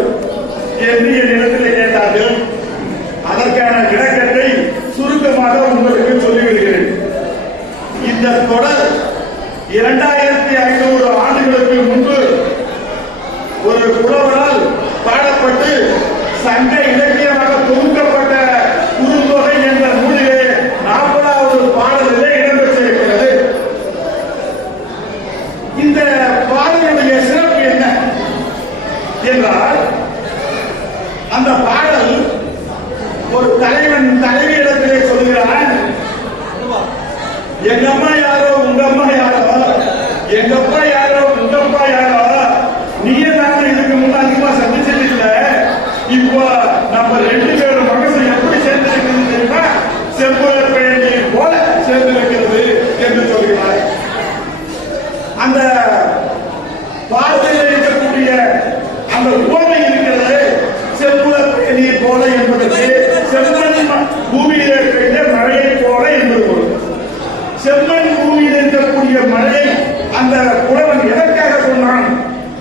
என்று என்னிடத்திலே கேட்டார்கள். அதற்கான விளக்கத்தை சுருக்கமாக உங்களுக்கு சொல்லிவிடுகிறேன். இந்த தொடர் 2500 ஆண்டுகளுக்கு முன்பு ஒரு புலவரால் பாடப்பட்டு சங்க இலக்கியமாக தொகுக்கப்பட்ட குறுந்தொகை என்ற நூலிலே 40வது பாடலிலே இடம்பெற்றிருக்கிறது. இந்த பாடலுடைய சிறப்பு என்ன என்றால், அந்த பாடல் ஒரு தலைவன் தலைவியிடத்திலே சொல்கிறான், எங்க அம்மா யாரோ உங்க அம்மா யாரோ, எங்க அப்பா யாரோ உங்க அப்பா யாரோ, நீயே நானும் இதுக்கு முன்ன அதிகமா சந்திச்சது இல்ல, இப்போ நம்ம 2 பேரும் மனசு எப்படி சேர்ந்திருக்கிறது தெரியுமா, செம்புல பயணியை போல சேர்ந்திருக்கிறது என்று சொல்கிறார். அந்த பாடலில் இருக்கக்கூடிய அந்த உவமை இருக்கிறது, செம்புல பயணியை போல என்பதற்கு செம்மண் பூமியிலே பெய்த மழையை போல என்பது பொருள். செம்மண் பூமியில் இருக்கக்கூடிய மழையை அந்த புலவன் எதற்காக சொன்னான்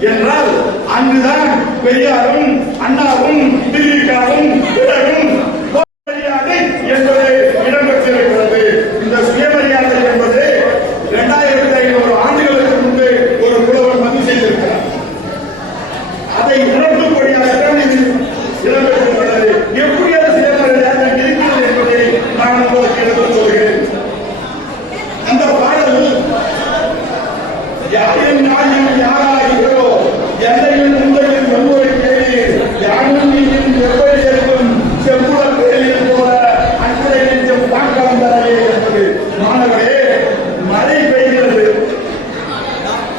என்றால், அங்குதான் பெரியாரும் அண்ணாவும் திருவிக்காவும் பிறகும் சுயமரியாதை என்பது இடம்பெற்றிருக்கிறது. இந்த சுயமரியாதை என்பது 2500 ஆண்டுகளுக்கு முன்பு ஒரு புலவன் பதிவு செய்திருக்கிறார். அதை உணர்த்தும்படியாகத்தான் இது இடம்பெற்றிருக்கிறது. எப்படி அது சுயமரியாதை இருக்கிறது என்பதை நான் உங்களுக்கு எடுத்துச் சொல்கிறேன். அந்த பாடல் யாரின் நாயும் யாராகிறோ எல்லையில் உங்களின் ஒருவரை கேள்வி யாரும் நீயும் எப்படி இருக்கும் செம்புல பேரில் போல அன்றை நெஞ்சம் தாக்கம் தரவே என்பது. மாணவரே, மழை பெய்கிறது.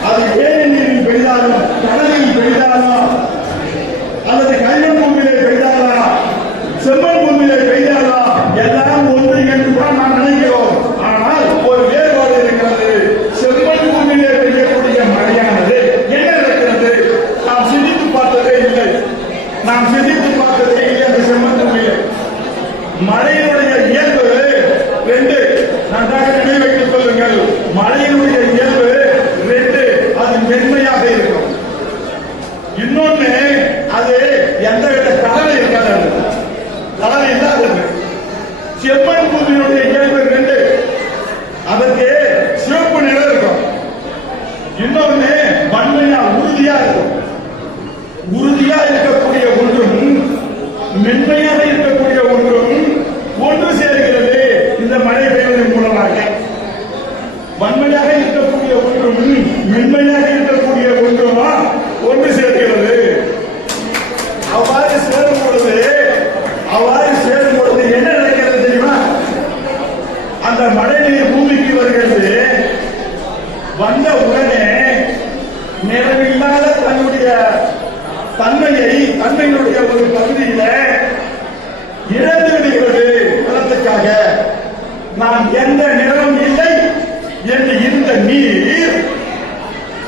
அது ஏரி நீரில் பெய்தாலும் கடலில் பெய்தாலும் அல்லது கல்வன் பூமியிலே பெய்தாலா செம்மண் பூமியிலே பெய்தாலா எல்லாம் ஒன்று என்று தான் நான் நினைக்கிறோம். ஆனால் ஒரு வேறுபாடு இருக்கிறது. செம்மண் பூமியிலே பெய்யக்கூடிய மழையா இருக்கக்கூடிய ஒன்றும் மென்மையாக இருக்கக்கூடிய ஒன்றும் ஒன்று சேர்க்கிறது. அவ்வாறு சேரும் பொழுது என்ன நடக்கிறது தெரியுமா? அந்த மழைநீர் பூமிக்கு வருகிறது. வந்த உடனே நிறமில்லாத தன்னுடைய தன்மையினுடைய ஒரு பகுதியில இழந்து விடுகிறது. நிலத்துக்காக நான் எந்த நிலமும் இல்லை என்று இருந்த நீர்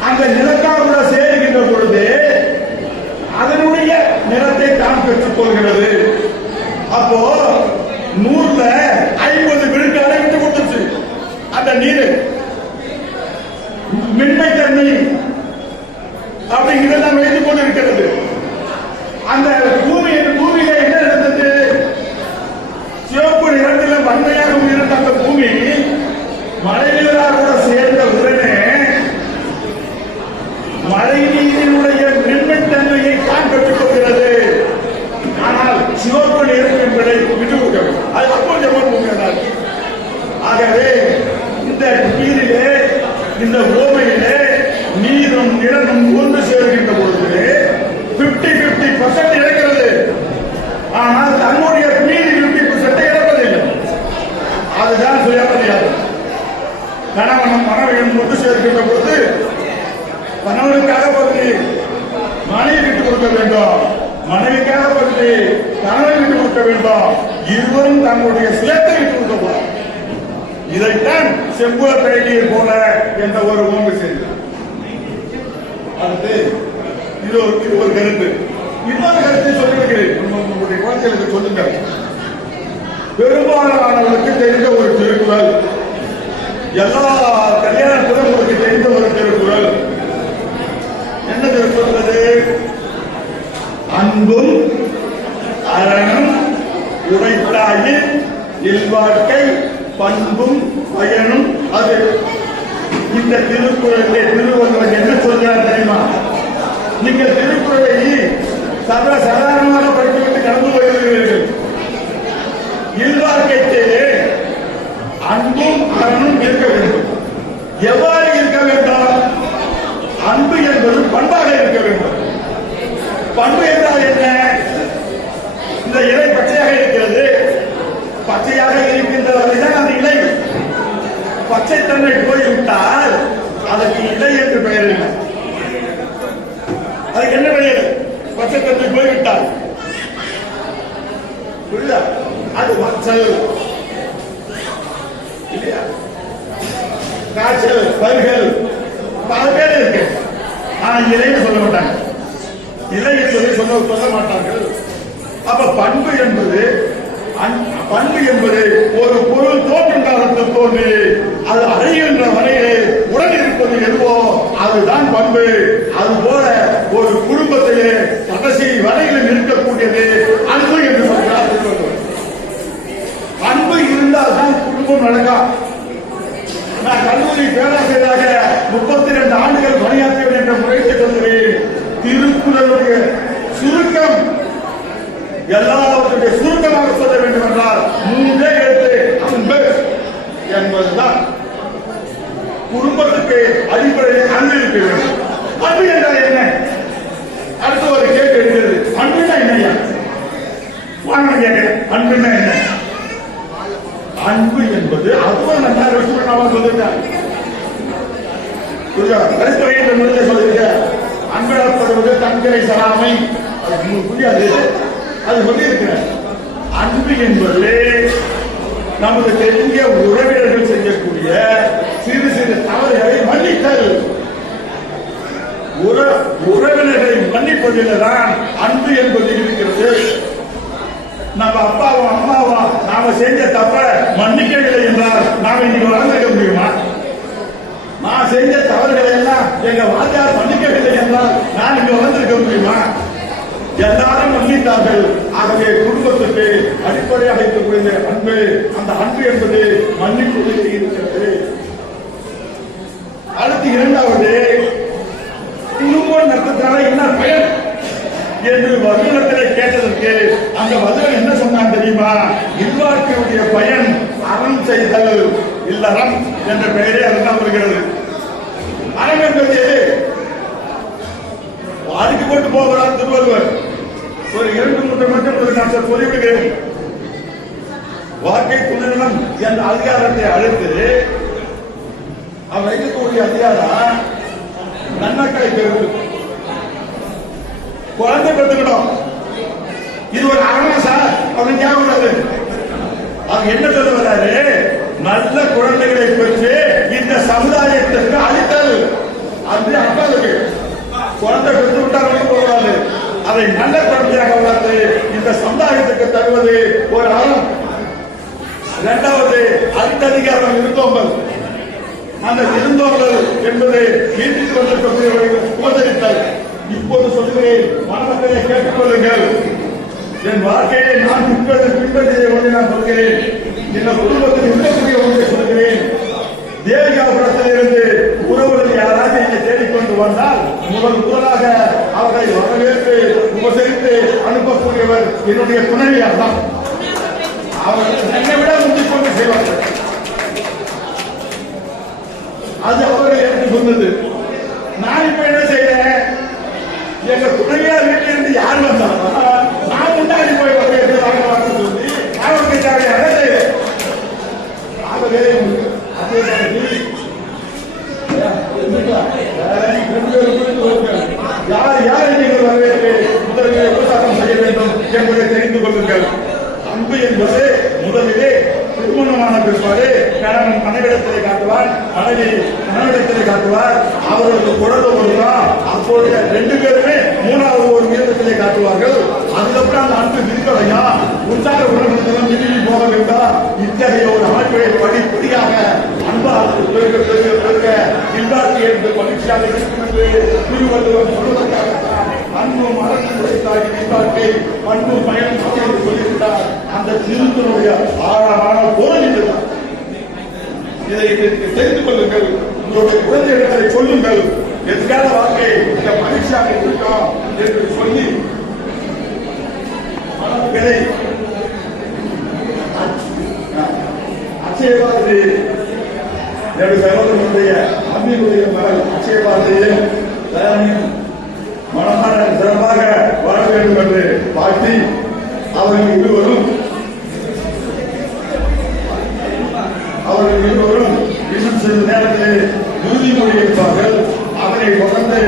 அந்த நிலக்காக சேருகின்ற பொழுது அதனுடைய நிலத்தை தான் பெற்றுக் கொள்கிறது. அப்போ 100ல 50 விழுக்காடு விட்டு கொடுத்துச்சு. அந்த நீர் மென்மை தன்மை அப்படிங்கிறத வைத்துக் கொண்டிருக்கிறது. அந்த பூமியில என்ன நடந்தது? சிவப்பு நிறத்தில் வன்மையாக இருந்த அந்த பூமி மழை நீராக சேர்ந்த உடனே மழை நீரினுடைய மென்மைத்தன்மையை தான் பெற்றுக் கொள்கிறது. ஆனால் சிவப்பு நிறம் என்பதை விட்டு கொடுக்க அது அப்போ ஜமன் பூமியானார். ஆகவே இந்த நீரிலே இந்த பூமியிலே நீரும் நிலனும் ஒன்று சேர்கின்ற பொழுது 50% இழக்கிறது. ஆனால் தன்னுடைய மீறி 50% இழப்பதில்லை. அதுதான் சுயமரியாதை. கணவனும் மனைவியும் ஒன்று சேர்க்கின்ற பொழுது கணவனுக்காக பகுதி மனைவி விட்டுக் கொடுக்க வேண்டும், மனைவிக்காக பகுதி கணவன் விட்டுக் கொடுக்க வேண்டும். இருவரும் தங்களுடைய சுயத்தை விட்டுக் கொடுக்க கூடாது. இதைத்தான் செம்புல பெயர் போல என்ற ஒரு ஓம்பு செய்தார். அடுத்து இது ஒரு கருத்து. இன்னொரு கருத்தை சொல்லியிருக்கிறேன். உங்களுடைய குழந்தைகளுக்கு சொல்லுங்க. பெரும்பாலானவர்களுக்கு தெரிந்த ஒரு திருக்குறள், எல்லா கல்யாணத்திலும் உங்களுக்கு தெரிந்த ஒரு திருக்குறள். என்ன திருக்குறது? அன்பும் அறனும் உடைத்தாயின் இல்வாழ்க்கை பண்பும் பயனும் அது. இந்த திருக்குறளை திருவள்ளுவர் என்ன சொல்கிறார் தெரியுமா? நீங்கள் திருக்குறளை சாதாரணமாக படித்துவிட்டு கடந்து போயிருக்கிறீர்கள். இல்வாழ்க்கைக்கு அன்பும் அறனும் இருக்க வேண்டும். எவ்வாறு இருக்க வேண்டும்? அன்பு என்பது பண்பாக இருக்க வேண்டும். பண்பு என்றால் என்ன? இந்த இலை பச்சையாக இருக்கிறது. பச்சையாக இருக்கின்ற வரைதான் அந்த இலை. பச்சைத்தன்மை போய்விட்டால் அதற்கு இலை என்று பெயர் இல்லை. அதுக்கு என்ன பெயர்? பச்சைத்தன்மை போய்விட்டால் புரியுதா? அது மச்சல் இல்லையா? காய்ச்சல், பல்கள், பல பேர் இருக்கு. ஆனா இலைன்னு சொல்ல மாட்டாங்க. இலை என்பதை சொல்ல மாட்டார்கள். அப்ப பண்பு என்பது ஒரு பொருள் தோற்றும் காலத்தில் தோன்றி அது அடைகின்ற வரையிலே உடன் இருப்பது எதுவோ அதுதான் பண்பு. அதுபோல ஒரு குடும்பத்திலே கடைசி வரையிலும் இருக்கக்கூடியது அன்பு என்று சொல்கிறார். அன்பு இருந்தால் தான் குடும்பம் நடக்கும். நான் கல்லூரி பேராசிரியராக 32 ஆண்டுகள் பணியாற்றியவர் என்ற முறையை சொல்கிறேன். திருக்குறளுடைய சுருக்கம் எல்லாவற்றுடைய சுருக்கமாக சொல்ல வேண்டும் என்றால் 3 எழுத்து அன்பு என்பதுதான். குடும்பத்துக்கு அடிப்படையில் அன்பு இருக்க வேண்டும். அன்பு என்றால் என்ன? அடுத்த ஒரு கேள்வி இருக்கிறது. அன்புனா என்னையா? வாங்க கேட்கிறேன். அன்புனா என்ன? அன்பு என்பது அதுவும் நல்லா சொல்லிருக்காங்க. சொல்லிருக்க அன்பிடப்படுவது தன்கரை சராமை புரியாது. அது சொல்லியிருக்கிறேன். அன்பு என்பது நமக்கு தெரிஞ்ச உறவினர்கள் செய்யக்கூடிய சிறு சிறு தவறுகளை மன்னித்தல். உறவினர்களை மன்னிப்பதில்தான் அன்பு என்பது இருக்கிறது. நம்ம அப்பாவும் அம்மாவும் நாம செஞ்ச தப்ப மன்னிக்கவில்லை என்றால் நாம இன்னைக்கு வளர்ந்திருக்க முடியுமா? நான் செஞ்ச தவறுகளை எல்லாம் எங்க வாத்தியார் மன்னிக்கவில்லை என்றால் நான் இங்க வளர்ந்திருக்க முடியுமா? எல்லாரும் மன்னித்தார்கள். ஆகவே குடும்பத்துக்கு அடிப்படையாக இருக்கக்கூடிய அன்பு, அந்த அன்பு என்பது மன்னிப்பதில் இருக்கிறது. அடுத்து 2வது, குடும்பம் நடத்தத்தால என்ன பயன் என்று வல்லுநர்களை கேட்டதற்கு அந்த வல்லுநர் என்ன சொன்னார் தெரியுமா? இல்வாழ்க்கையுடைய பயன் அறம் செய்தல், இல்லறம் என்ற பெயரே அதுதான் வருகிறது. அறம் என்பது அதுக்கு போட்டு போகிறார் திருவள்ளுவர். ஒரு 2-3 மட்டும் நான் சொல்லிவிடுகிறேன். வாழ்க்கை துணைநலம் என்ற அதிகாரத்தை அழைத்து அவர் வைக்கக்கூடிய அதிகாரம் நன்மக்களை பெறுவது, குழந்தை பெற்றுக்கணும். இது ஒரு அரணா சார் அப்படின்னு ஞாபகம். அவங்க என்ன சொல்ல வர்றாரு? நல்ல குழந்தைகளை பெற்று இந்த சமுதாயத்திற்கு அளித்தல். அது அப்பாவுக்கு குழந்தை பெற்று விட்டார்கள் போகாது, அதை நல்ல குழந்தையாக வளர்த்து இந்த சமுதாயத்துக்கு தருவது ஒரு அறம். இரண்டாவது அடுத்ததிகாரம் இருந்தோம்பல். அந்த இருந்தோம்பல் என்பது வீட்டுக்கு வந்திருக்கக்கூடியவர்கள் உபதரித்தல். இப்போது சொல்லுகிறேன், மணமக்களை கேட்டுக் கொள்ளுங்கள். என் வாழ்க்கையை நான் பின்பற்றிய ஒன்றை நான் சொல்கிறேன். இந்த குடும்பத்தில் இருக்கக்கூடிய ஒன்றை சொல்கிறேன். தேவிகாபுரத்தில் இருந்து உறவுகள் யாராவது என்னை தேடிக்கொண்டு வந்தால் முதலாக அவர்களை வரவேற்று உபசரித்து அனுப்பக்கூடியவர் என்னுடைய துணைவியார் தான். அவர்கள் என்னை விட முந்திக் கொண்டு செய்வார்கள். அது அவர்கள் எனக்கு சொன்னது. நான் இப்ப என்ன செய்யறேன்? எங்க துணைவியார் வீட்டில் இருந்து யார் வந்தாலும் நான் முன்னாடி போய் வரவேற்று சொல்லி அவருக்கு தேவையான செய்வேன். ஆகவே அதே மாதிரி யார் யார் நீங்கள் வரவேற்று முதலில் உபசாரம் செய்ய வேண்டும் என்பதை தெரிந்து கொள்ளுங்கள். அன்பு என்பது முதலிலே திருமணமான பிற்பாடு கணவன் மனைவிடத்திலே காட்டுவார், மனைவி கணவனிடத்திலே காட்டுவார். அவர்களுக்கு குழந்தை கொடுக்கலாம். அப்போது 2 பேருமே 3வது ஒரு வீதத்திலே காட்டுவார்கள். அதுக்கப்புறம் அந்த அன்பு விரிவடையா உற்சாக உணர்வுகளும் விரும்பி போக வேண்டாம். இத்தகைய ஒரு அமைப்பை படிப்படியாக அன்பாக பெருக பெருக பெருக இல்லாட்டி என்று மகிழ்ச்சியாக இருக்கும் என்று திருவள்ளுவர் சொல்வதற்காக அன்பும் அறக்கும் உடைத்தாய் இல்லாட்டை பண்பும் பயணம் என்று சொல்லிவிட்டார். அந்த திருத்தனுடைய ஆழமான பொருள் இதுதான். இதை தெரிந்து கொள்ளுங்கள். உங்களுடைய குழந்தைகளை சொல்லுங்கள். எதிர்கால வாழ்க்கை இந்த மகிழ்ச்சியாக இருக்கும் என்று சொல்லி மனங்களை அச்சயபாரதி என்னுடைய சகோதரனுடைய அம்மியுடைய மகள் அச்சயபாரதியும் மனமான சிறப்பாக வர வேண்டும் என்று வாழ்த்தி அவர்கள் இருவரும் இன்னும் சில நேரத்தில் உறுதிமொழி எடுப்பார்கள். அதனை தொடர்ந்து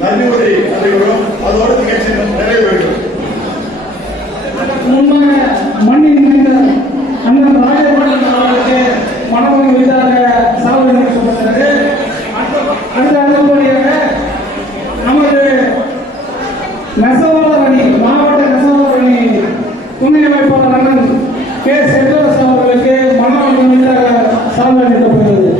நன்றிமுறை நடைபெறும். அதோடு நிகழ்ச்சி நிறைவேறும். மண்ணின் மைந்தர் அண்ணன் ராஜபாண்டியன் அவர்களுக்கு மனமகன் விருதாக சாதனை சொல்லப்பட்டது. அடுத்த அடுத்தபடியாக நமது நெசவாளர் அணி மாவட்ட நெசவாளர் அணி துணை அமைப்பாளர் அண்ணன் கே. செல்வரசு அவர்களுக்கு மனமகன் விருதாக சாதனை அளிக்கப்படுகிறது.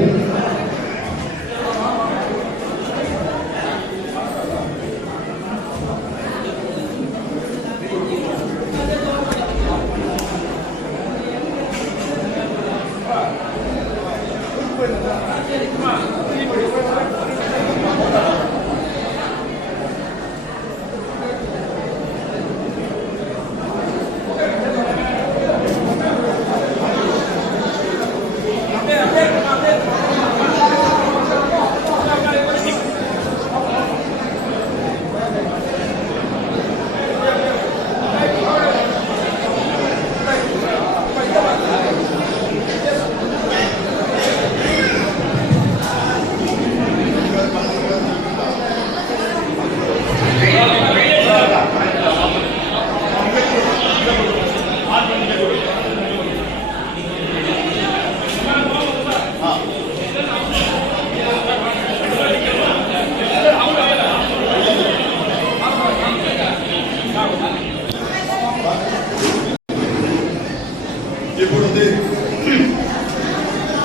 இப்பொழுது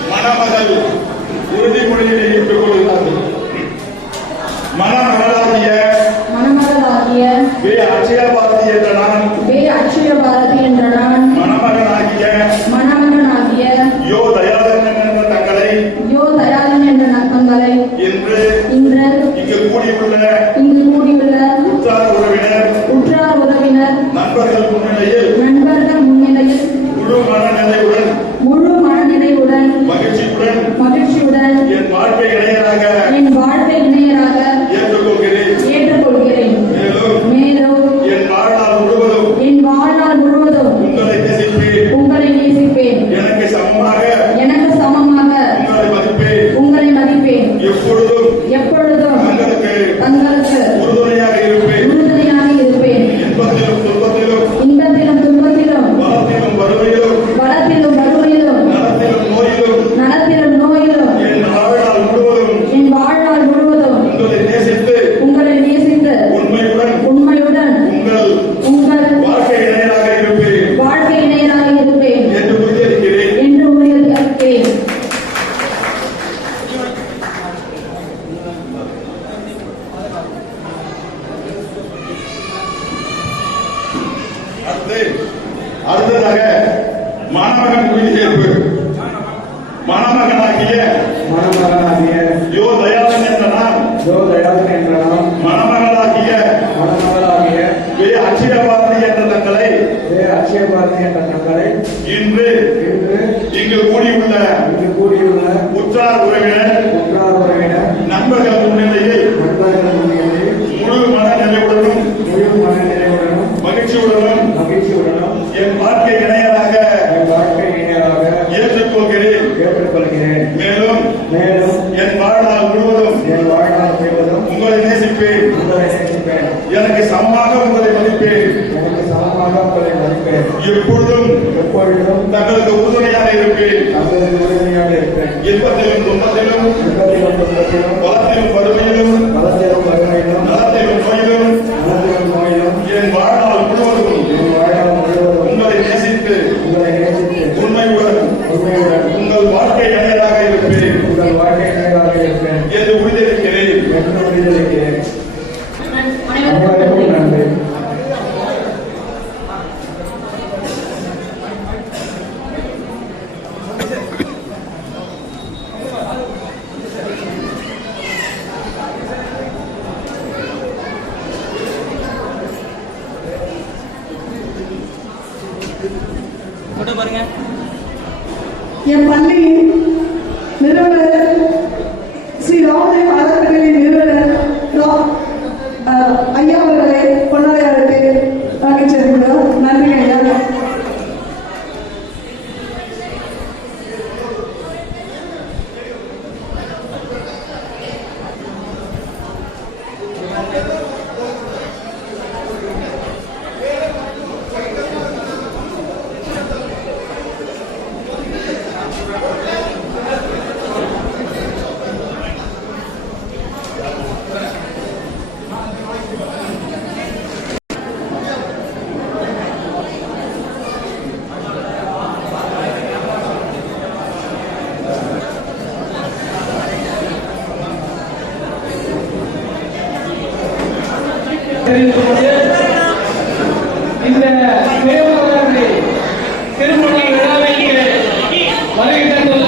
மணமகள் உறுதிமொழியை ஏற்றுக் கொள்கிறார்கள். மணமகளாகிய வே. அட்சயபாரதி என்ற நான் மணமகனாகிய யோ தயாளன் என்ற தங்களை இன்று இங்கு கூடியுள்ள உற்றார் உறவினர் நண்பர்கள் முன்னிலையில் முழு மனநிலையுடன் இணையராக என் வாழ்க்கை இணையராக ஏற்றுக்கொள்கிறேன். மேலும் என் வாழ்நாள் முழுவதும் உங்களை நேசிப்பேன். எனக்கு சமமாக உங்களை மதிப்பேன். எப்பொழுதும் தங்களுக்கு உறுதுணையாக இருப்பேன். இன்பத்திலும் துன்பத்திலும் வளத்திலும் வறுமையிலும் நலத்திலும் நோயிலும் என் வாழ்நாள் முழுவதும் உங்களை நேசித்து உண்மையுடன் உங்கள் வாழ்க்கை இணையராக இருப்பேன் என்று உறுதியளிக்கிறேன். அடுத்ததாக மாணவன் உறுதியேற்பு. மணமகனாகிய யோ தயாளன் என்ற நான் மணமகளாகிய வே அட்சய பாரதி என்ற தங்களை இன்று இங்கு கூடியுள்ள உற்றார் உறவினர் நண்பர்கள் முன்னிலையில் முழு மன நிறைவுடனும் மகிழ்ச்சியுடனும் என் வாழ்க்கை இணையராக ஏற்றுக்கொள்கிறேன். மேலும் என் வாழ்நாள் முழுவதும் உங்களை நேசிப்பேன். எனக்கு சமமாக உங்களை மதிப்பேன். எப்பொழுதும் தங்களுக்கு உறுதுணையாக இருப்பேன். இன்பத்திலும் துன்பத்திலும் வளத்திலும் வறுமையிலும் நலத்திலும் நோயிலும் என் வாழ்நாள் முழுவதும் உங்களை நேசித்து உண்மையுடன் உங்கள் வாழ்க்கை இணையராக இருப்பேன் என்று உறுதியளிக்கிறேன். அனைவருக்கும் நன்றி. என் பள்ளியின் நிறுவனர் ஸ்ரீ ராமதேவ் அறக்கட்டளையின் நிறுவனர் ஐயா அவர்களை கொண்டாடையாளருக்கு வழங்கிச்சிருக்கிறோம். நன்றி ஐயா. இந்த திருமண விழாவிற்கு வருகை தந்துள்ள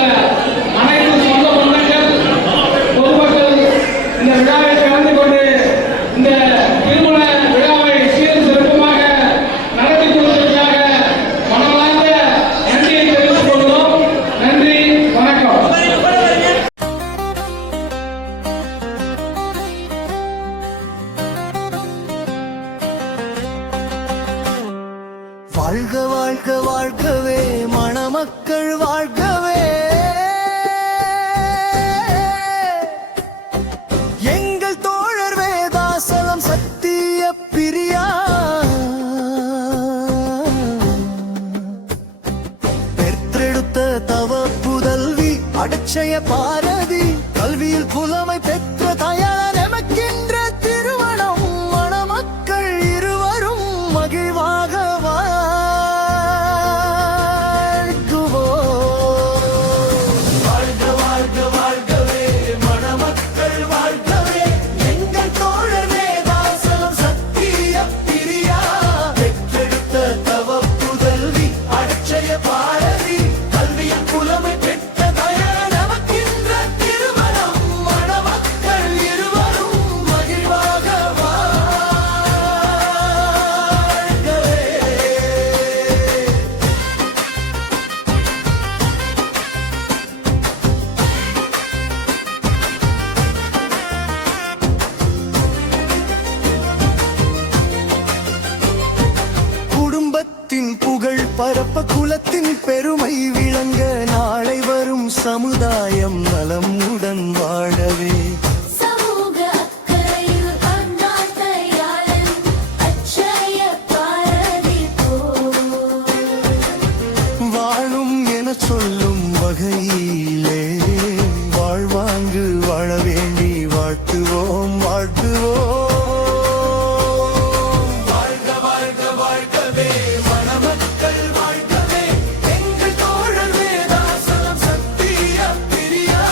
அனைத்து சொந்த பந்தங்கள் பொதுமக்கள் இந்த விழாவில் கலந்து கொண்டு இந்த திருமண விழாவை சீரும் சிறப்புமாக நடத்தி கொடுத்ததற்காக மனமார்ந்த நன்றியை தெரிவித்துக் கொள்கிறோம். நன்றி, வணக்கம். வாழ்க வாழ்க வாழ்கவே மணமக்கள் வாழ்கவே. எங்கள் தோழர் வேதாசலம் சத்திய பிரியா பெற்றெடுத்த தவ புதல்வி அடட்சய பாரதி கல்வியில் புலமை பெற்ற தயார் எமக்கின்ற திருமணம் மணமக்கள் இருவரும் மகிழ்வாக வாழ்த்துவோம். பரப்ப குலத்தின் பெருமை விளங்க நாளை வரும் சமுதாயம் நலமுடன் வாழவே சமூக அக்கறையில் அண்ணாத்தையாளன் அச்சய பாரதி வாழும் என சொல்லும் வகையிலே வாழ்வாங்கு வாழ வேண்டி வாழ்த்துவோம் வாழ்த்துவோம் வாழ்க வாழ்க வாழ்கவே மணமக்கள் வாழ்கவே எங்கள் தோழர் வேதாசலம் சத்திய பிரியா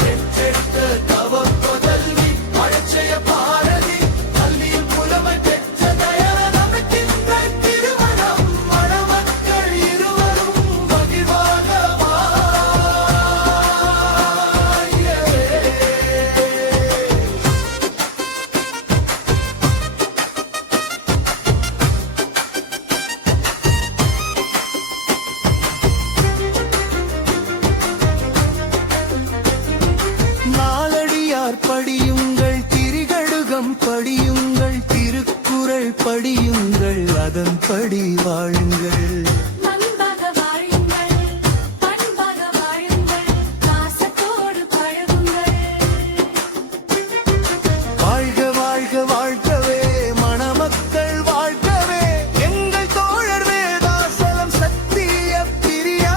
பெற்றெடுத்த தவ புதல்வி அழச்சய பாரதி கல்வியில் புலமை பெற்ற தயார நமக்கின்ற திருமணம் மணமக்கள் இருவரும் மகிழ்வாக நாலடியார் படியுங்கள் திரிகடுகம் படியுங்கள் திருக்குறள் படியுங்கள் அதன்படி வாழுங்கள் மண்பாக வாழுங்கள் பண்பாக வாழுங்கள் பாசத்தோடு பழகுங்கள் வாழ்க வாழ்க வாழ்கவே மணமக்கள் வாழ்கவே எங்கள் தோழர் வேதாசலம் சத்திய பிரியா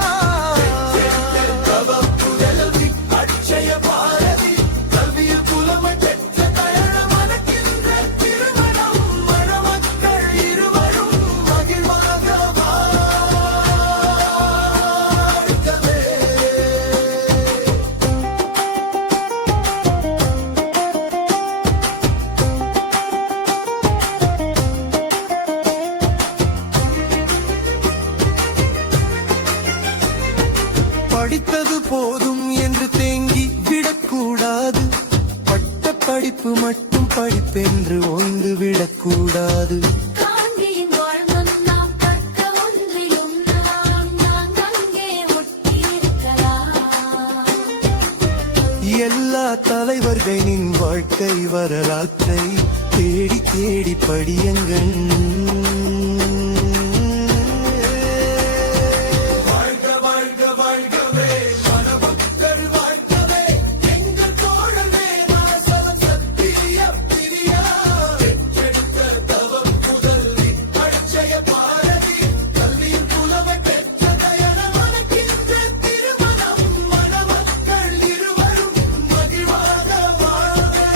புதல்வி அட்சய பாரதி கல்வியில் புலமை பெற்ற தயார மணக்கின்ற திருமணம் மணமக்கள் இருவரும் மகிழ்வாக வாழ்கவே படித்தது போதும் என்று தேங்கி விடக்கூடாது பட்ட படிப்பு மட்டும் படிப்பென்று ஓய்ந்து விடக்கூடாது காந்தியின் வாழ்மம் நாம் கற்க ஒன்றிலும் நாம் அங்கே ஒட்டியிருக்கலாம் எல்லா தலைவர்களின் வாழ்க்கை வரலாற்றை தேடி தேடி படியுங்கள் வாழ்க வாழ்க வாழ்கவே மணமக்கள் வாழ்கவே எங்கள் தோழர் வேதாசலம் சத்திய பிரியா பெற்றெடுத்த தவ புதல்வி அட்சய பாரதி கல்வியில் புலமை பெற்ற தயன மணக்கின்ற திருமணம் மணமக்கள் இருவரும் மகிழ்வாக வாழ்கவே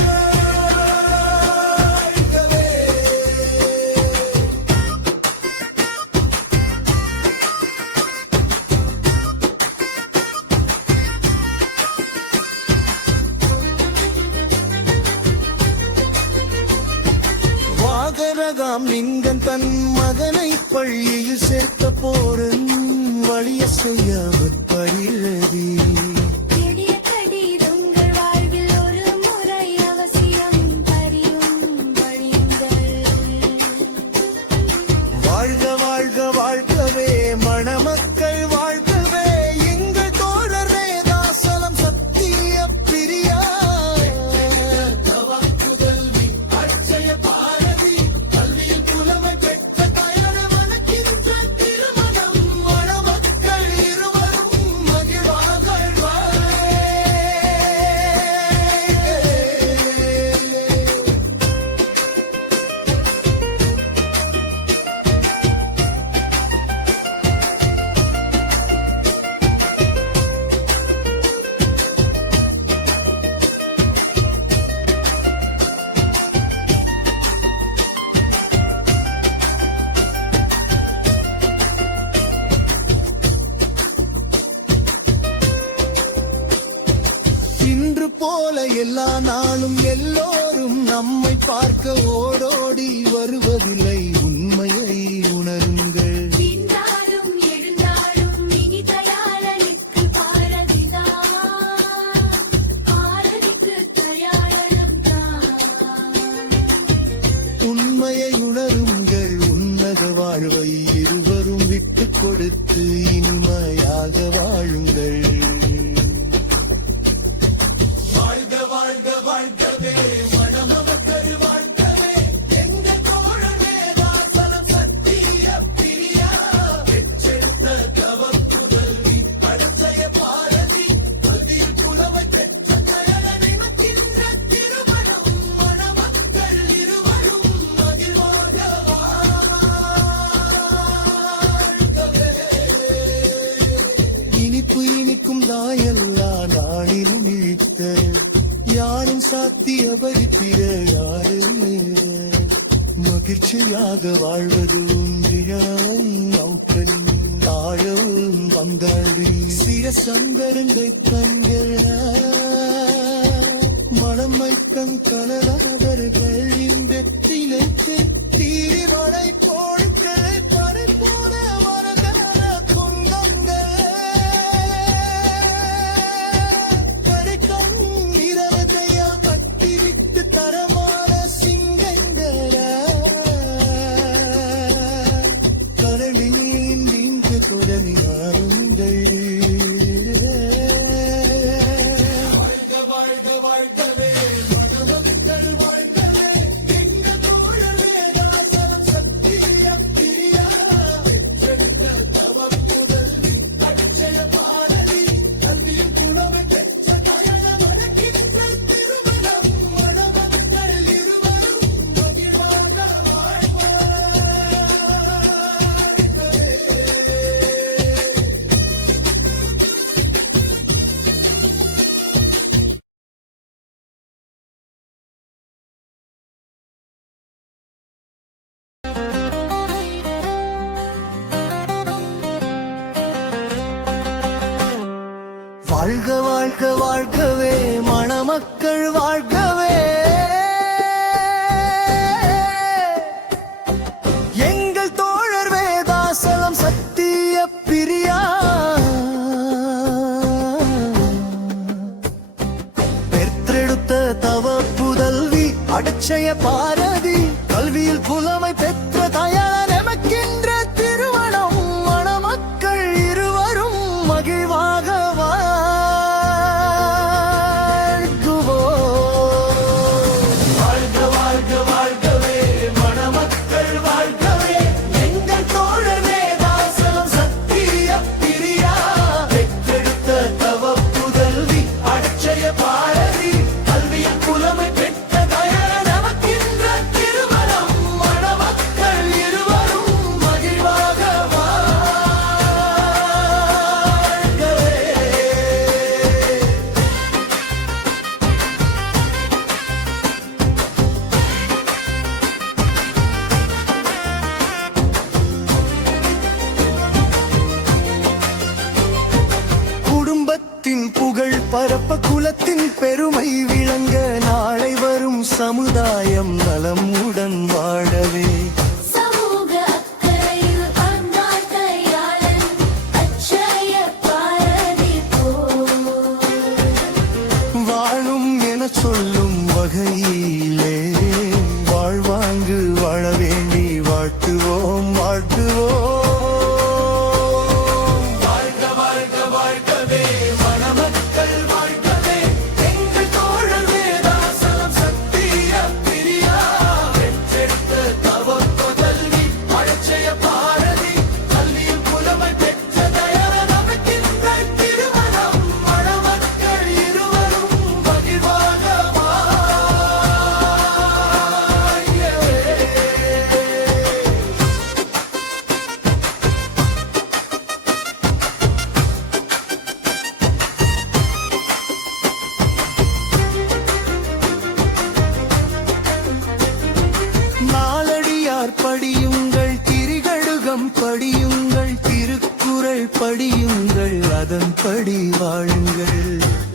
வாகரகாம் லிங்கன் தன் மகனை பள்ளியில் சேர்த்த போரன் வழிய செய்யாமல் பரிழதி எளிய கடிதங்கள் வாழ்வில் ஒரு முறை அவசியம் அறியும் வழியுங்கள் வாழ்க வாழ்க வாழ்கவே மணமக்கள் வாழ்கவே எங்கள் தோழர் வேதாசலம் சத்திய பிரியா புதல்வி அட்சய பாரதி கல்வியில் புலமை பெற்ற தயார மணக்கின்ற திருமணம் மணமக்கள் இருவரும் மகிழ்வாக வாழ்க இன்று போல எல்லா நாளும் எல்லோரும் நம்மை பார்க்க ஓடோடி வருவதில்லை உண்மையை உணருங்கள் நின்றாலும் எழுந்தாலும் இனி தயாரனுக்கு பாரதிதான் பாரதிக்கு தயாரனம்தான் உண்மையை உணருங்கள் உன்னத வாழ்வை இருவரும் விட்டு கொடுத்து இனிமையாக வாழுங்கள் வாழ்க வாழ்க வாழ்கவே மணமக்கள் வாழ்கவே எங்கள் தோழர் வேதாசலம் சத்திய நானும் சாத்தியபரித்திர மகிழ்ச்சியாக வாழ்வது ஒன்றியாயும் ஆழவும் வந்தாடி சில சந்தரங்கை கண்கள் மனமைக்கண் கணவர்கள் இந்த திளைத்து தீரி மழை கோடுக்களை பறிப்போன மரதான குந்தங்கள் பறிக்கும் இரவதையா பட்டிவிட்டு தரமான சிங்கங்கள் கடலில் நீங்க துறவியாருங்கள் வாழ்க வாழ்க வாழ்கவே மணமக்கள் வாழ்கவே எங்கள் தோழர் வேதாசலம் சத்திய பிரியா பெற்றெடுத்த தவ புதல்வி அடச்சய பாரதி கல்வியில் புலமை பெற்ற தயார் எமக்கின்ற திருமணம் மணமக்கள் இருவரும் மகிழ்வாக புகழ் பரப்ப குலத்தின் பெருமை விளங்க நாளை வரும் சமுதாயம் நலமுடன் வாழவே சமூக அக்கறையில் அண்ணாள் கையாளன் அட்சய பாரதி போல் வாழும் என சொல்லும் வகையிலே வாழ்வாங்கு வாழ வேண்டி வாழ்த்துவோம் வாழ்த்துவோம் படியுங்கள் திரிகடுகம் படியுங்கள் திருக்குறள் படியுங்கள் அதன்படி வாழுங்கள்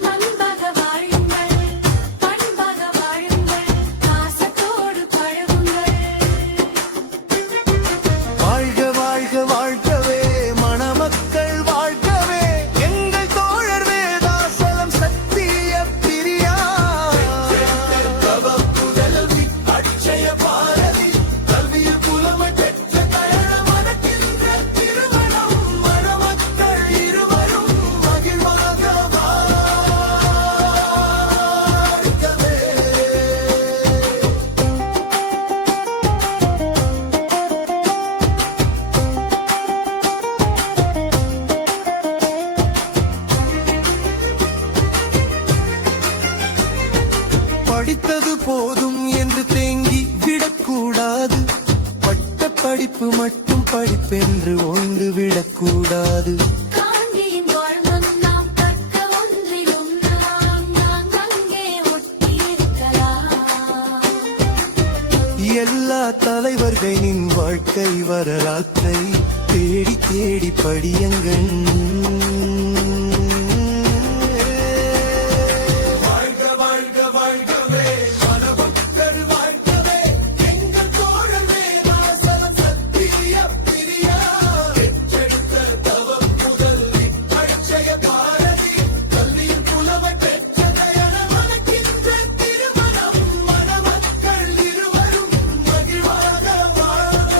மண்பாக வாழுங்கள் பண்பாக வாழுங்கள் பாசத்தோடு பழகுங்கள் வாழ்க வாழ்க வாழ்கவே மணமக்கள் வாழ்கவே எங்கள் தோழர் வேதாசலம் சத்திய பிரியா புதல்வி அட்சய பாரதி கல்வியில் புலமை பெற்ற தயார மனக்கின்ற திருமணம் மணமக்கள் இருவரும் மகிழ்வாக வாழ்கவே படித்தது போதும் என்று தேங்கி விடக்கூடாது பட்ட படிப்பு மட்டும் படிப்பென்று ஓய்ந்து விடக்கூடாது காந்தியின் வாழ்மன் நாம் கற்க ஒன்றிலும் நாம் அங்கே ஒட்டி தலைவர்களின் வாழ்க்கை வரலாற்றை தேடி தேடி படியுங்கள். வாழ்க வாழ்க வாழ்கவே மணமக்கள் வாழ்கவே எங்கள் தோழர் வேதாசலம் சத்திய பிரியா பெற்றெடுத்த தவம் முதல் அட்சய பாரதி கல்வியில் புலமை பெற்ற தயன மணக்கின்ற திருமணம் மணமக்கள் இருவரும் மகிழ்வாக வாழ்கவே.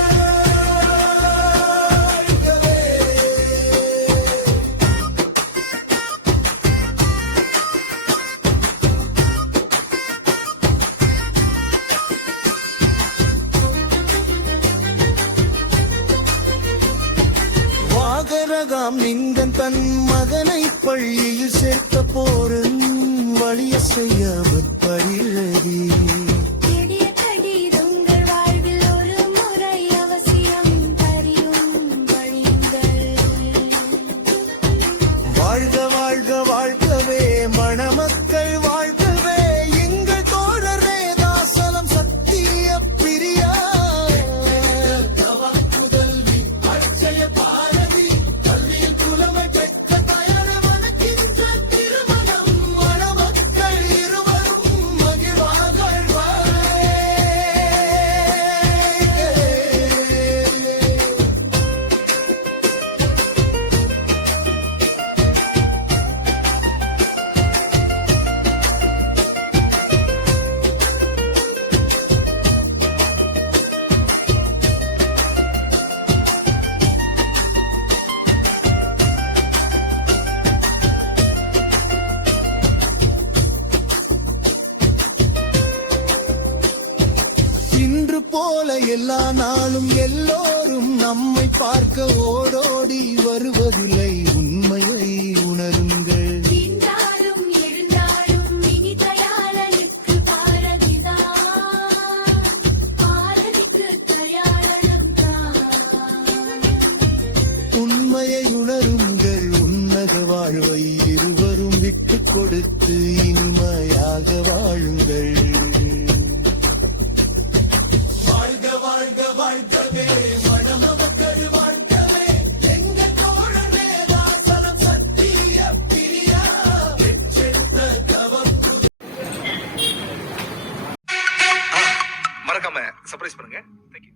வாகரகாம் நிந்தன் தன் மகனை பள்ளியில் சேர்த்த போரன் வழிய செய்யாமல் பழிழதி எளிய கடிதங்கள் வாழ்வில் ஒரு முறை அவசியம் தரியும் வழியுங்கள். வாழ்க வாழ்க வாழ்கவே மணமக்கள் வாழ்கவே எங்கள் தோழர் வேதாசலம் சத்திய பிரியா புதல்வி அட்சய பாரதி கல்வியில் புலமை பெற்ற தயன மணக்கின்ற திருமணம் மணமக்கள் இருவரும் மகிழ்வாக வாழ்வே. இன்று போல எல்லா நாளும் எல்லோரும் நம்மை பார்க்க ஓடோடி வருவதில்லை, உண்மையை உணருங்கள். நின்றாலும் எழுந்தாலும் இனி தயாளனுக்கு பாரதிதான், பாரதிக்கு தயாளனம் தான். உண்மையை உணருங்கள், உன்னத வாழ்வை இருவரும் விட்டுக் கொடுத்து இனிமையாக வாழுங்கள். வாழ்க வாழ்க வாழ்கவே மணமக்கள் வாழ்கவே எங்கள் தோழர் வேதாசலம் சத்திய பிரியா பெற்றெடுத்த தவம் மறக்காம சர்ப்ரைஸ் பண்ணுங்க. தேங்க்யூ.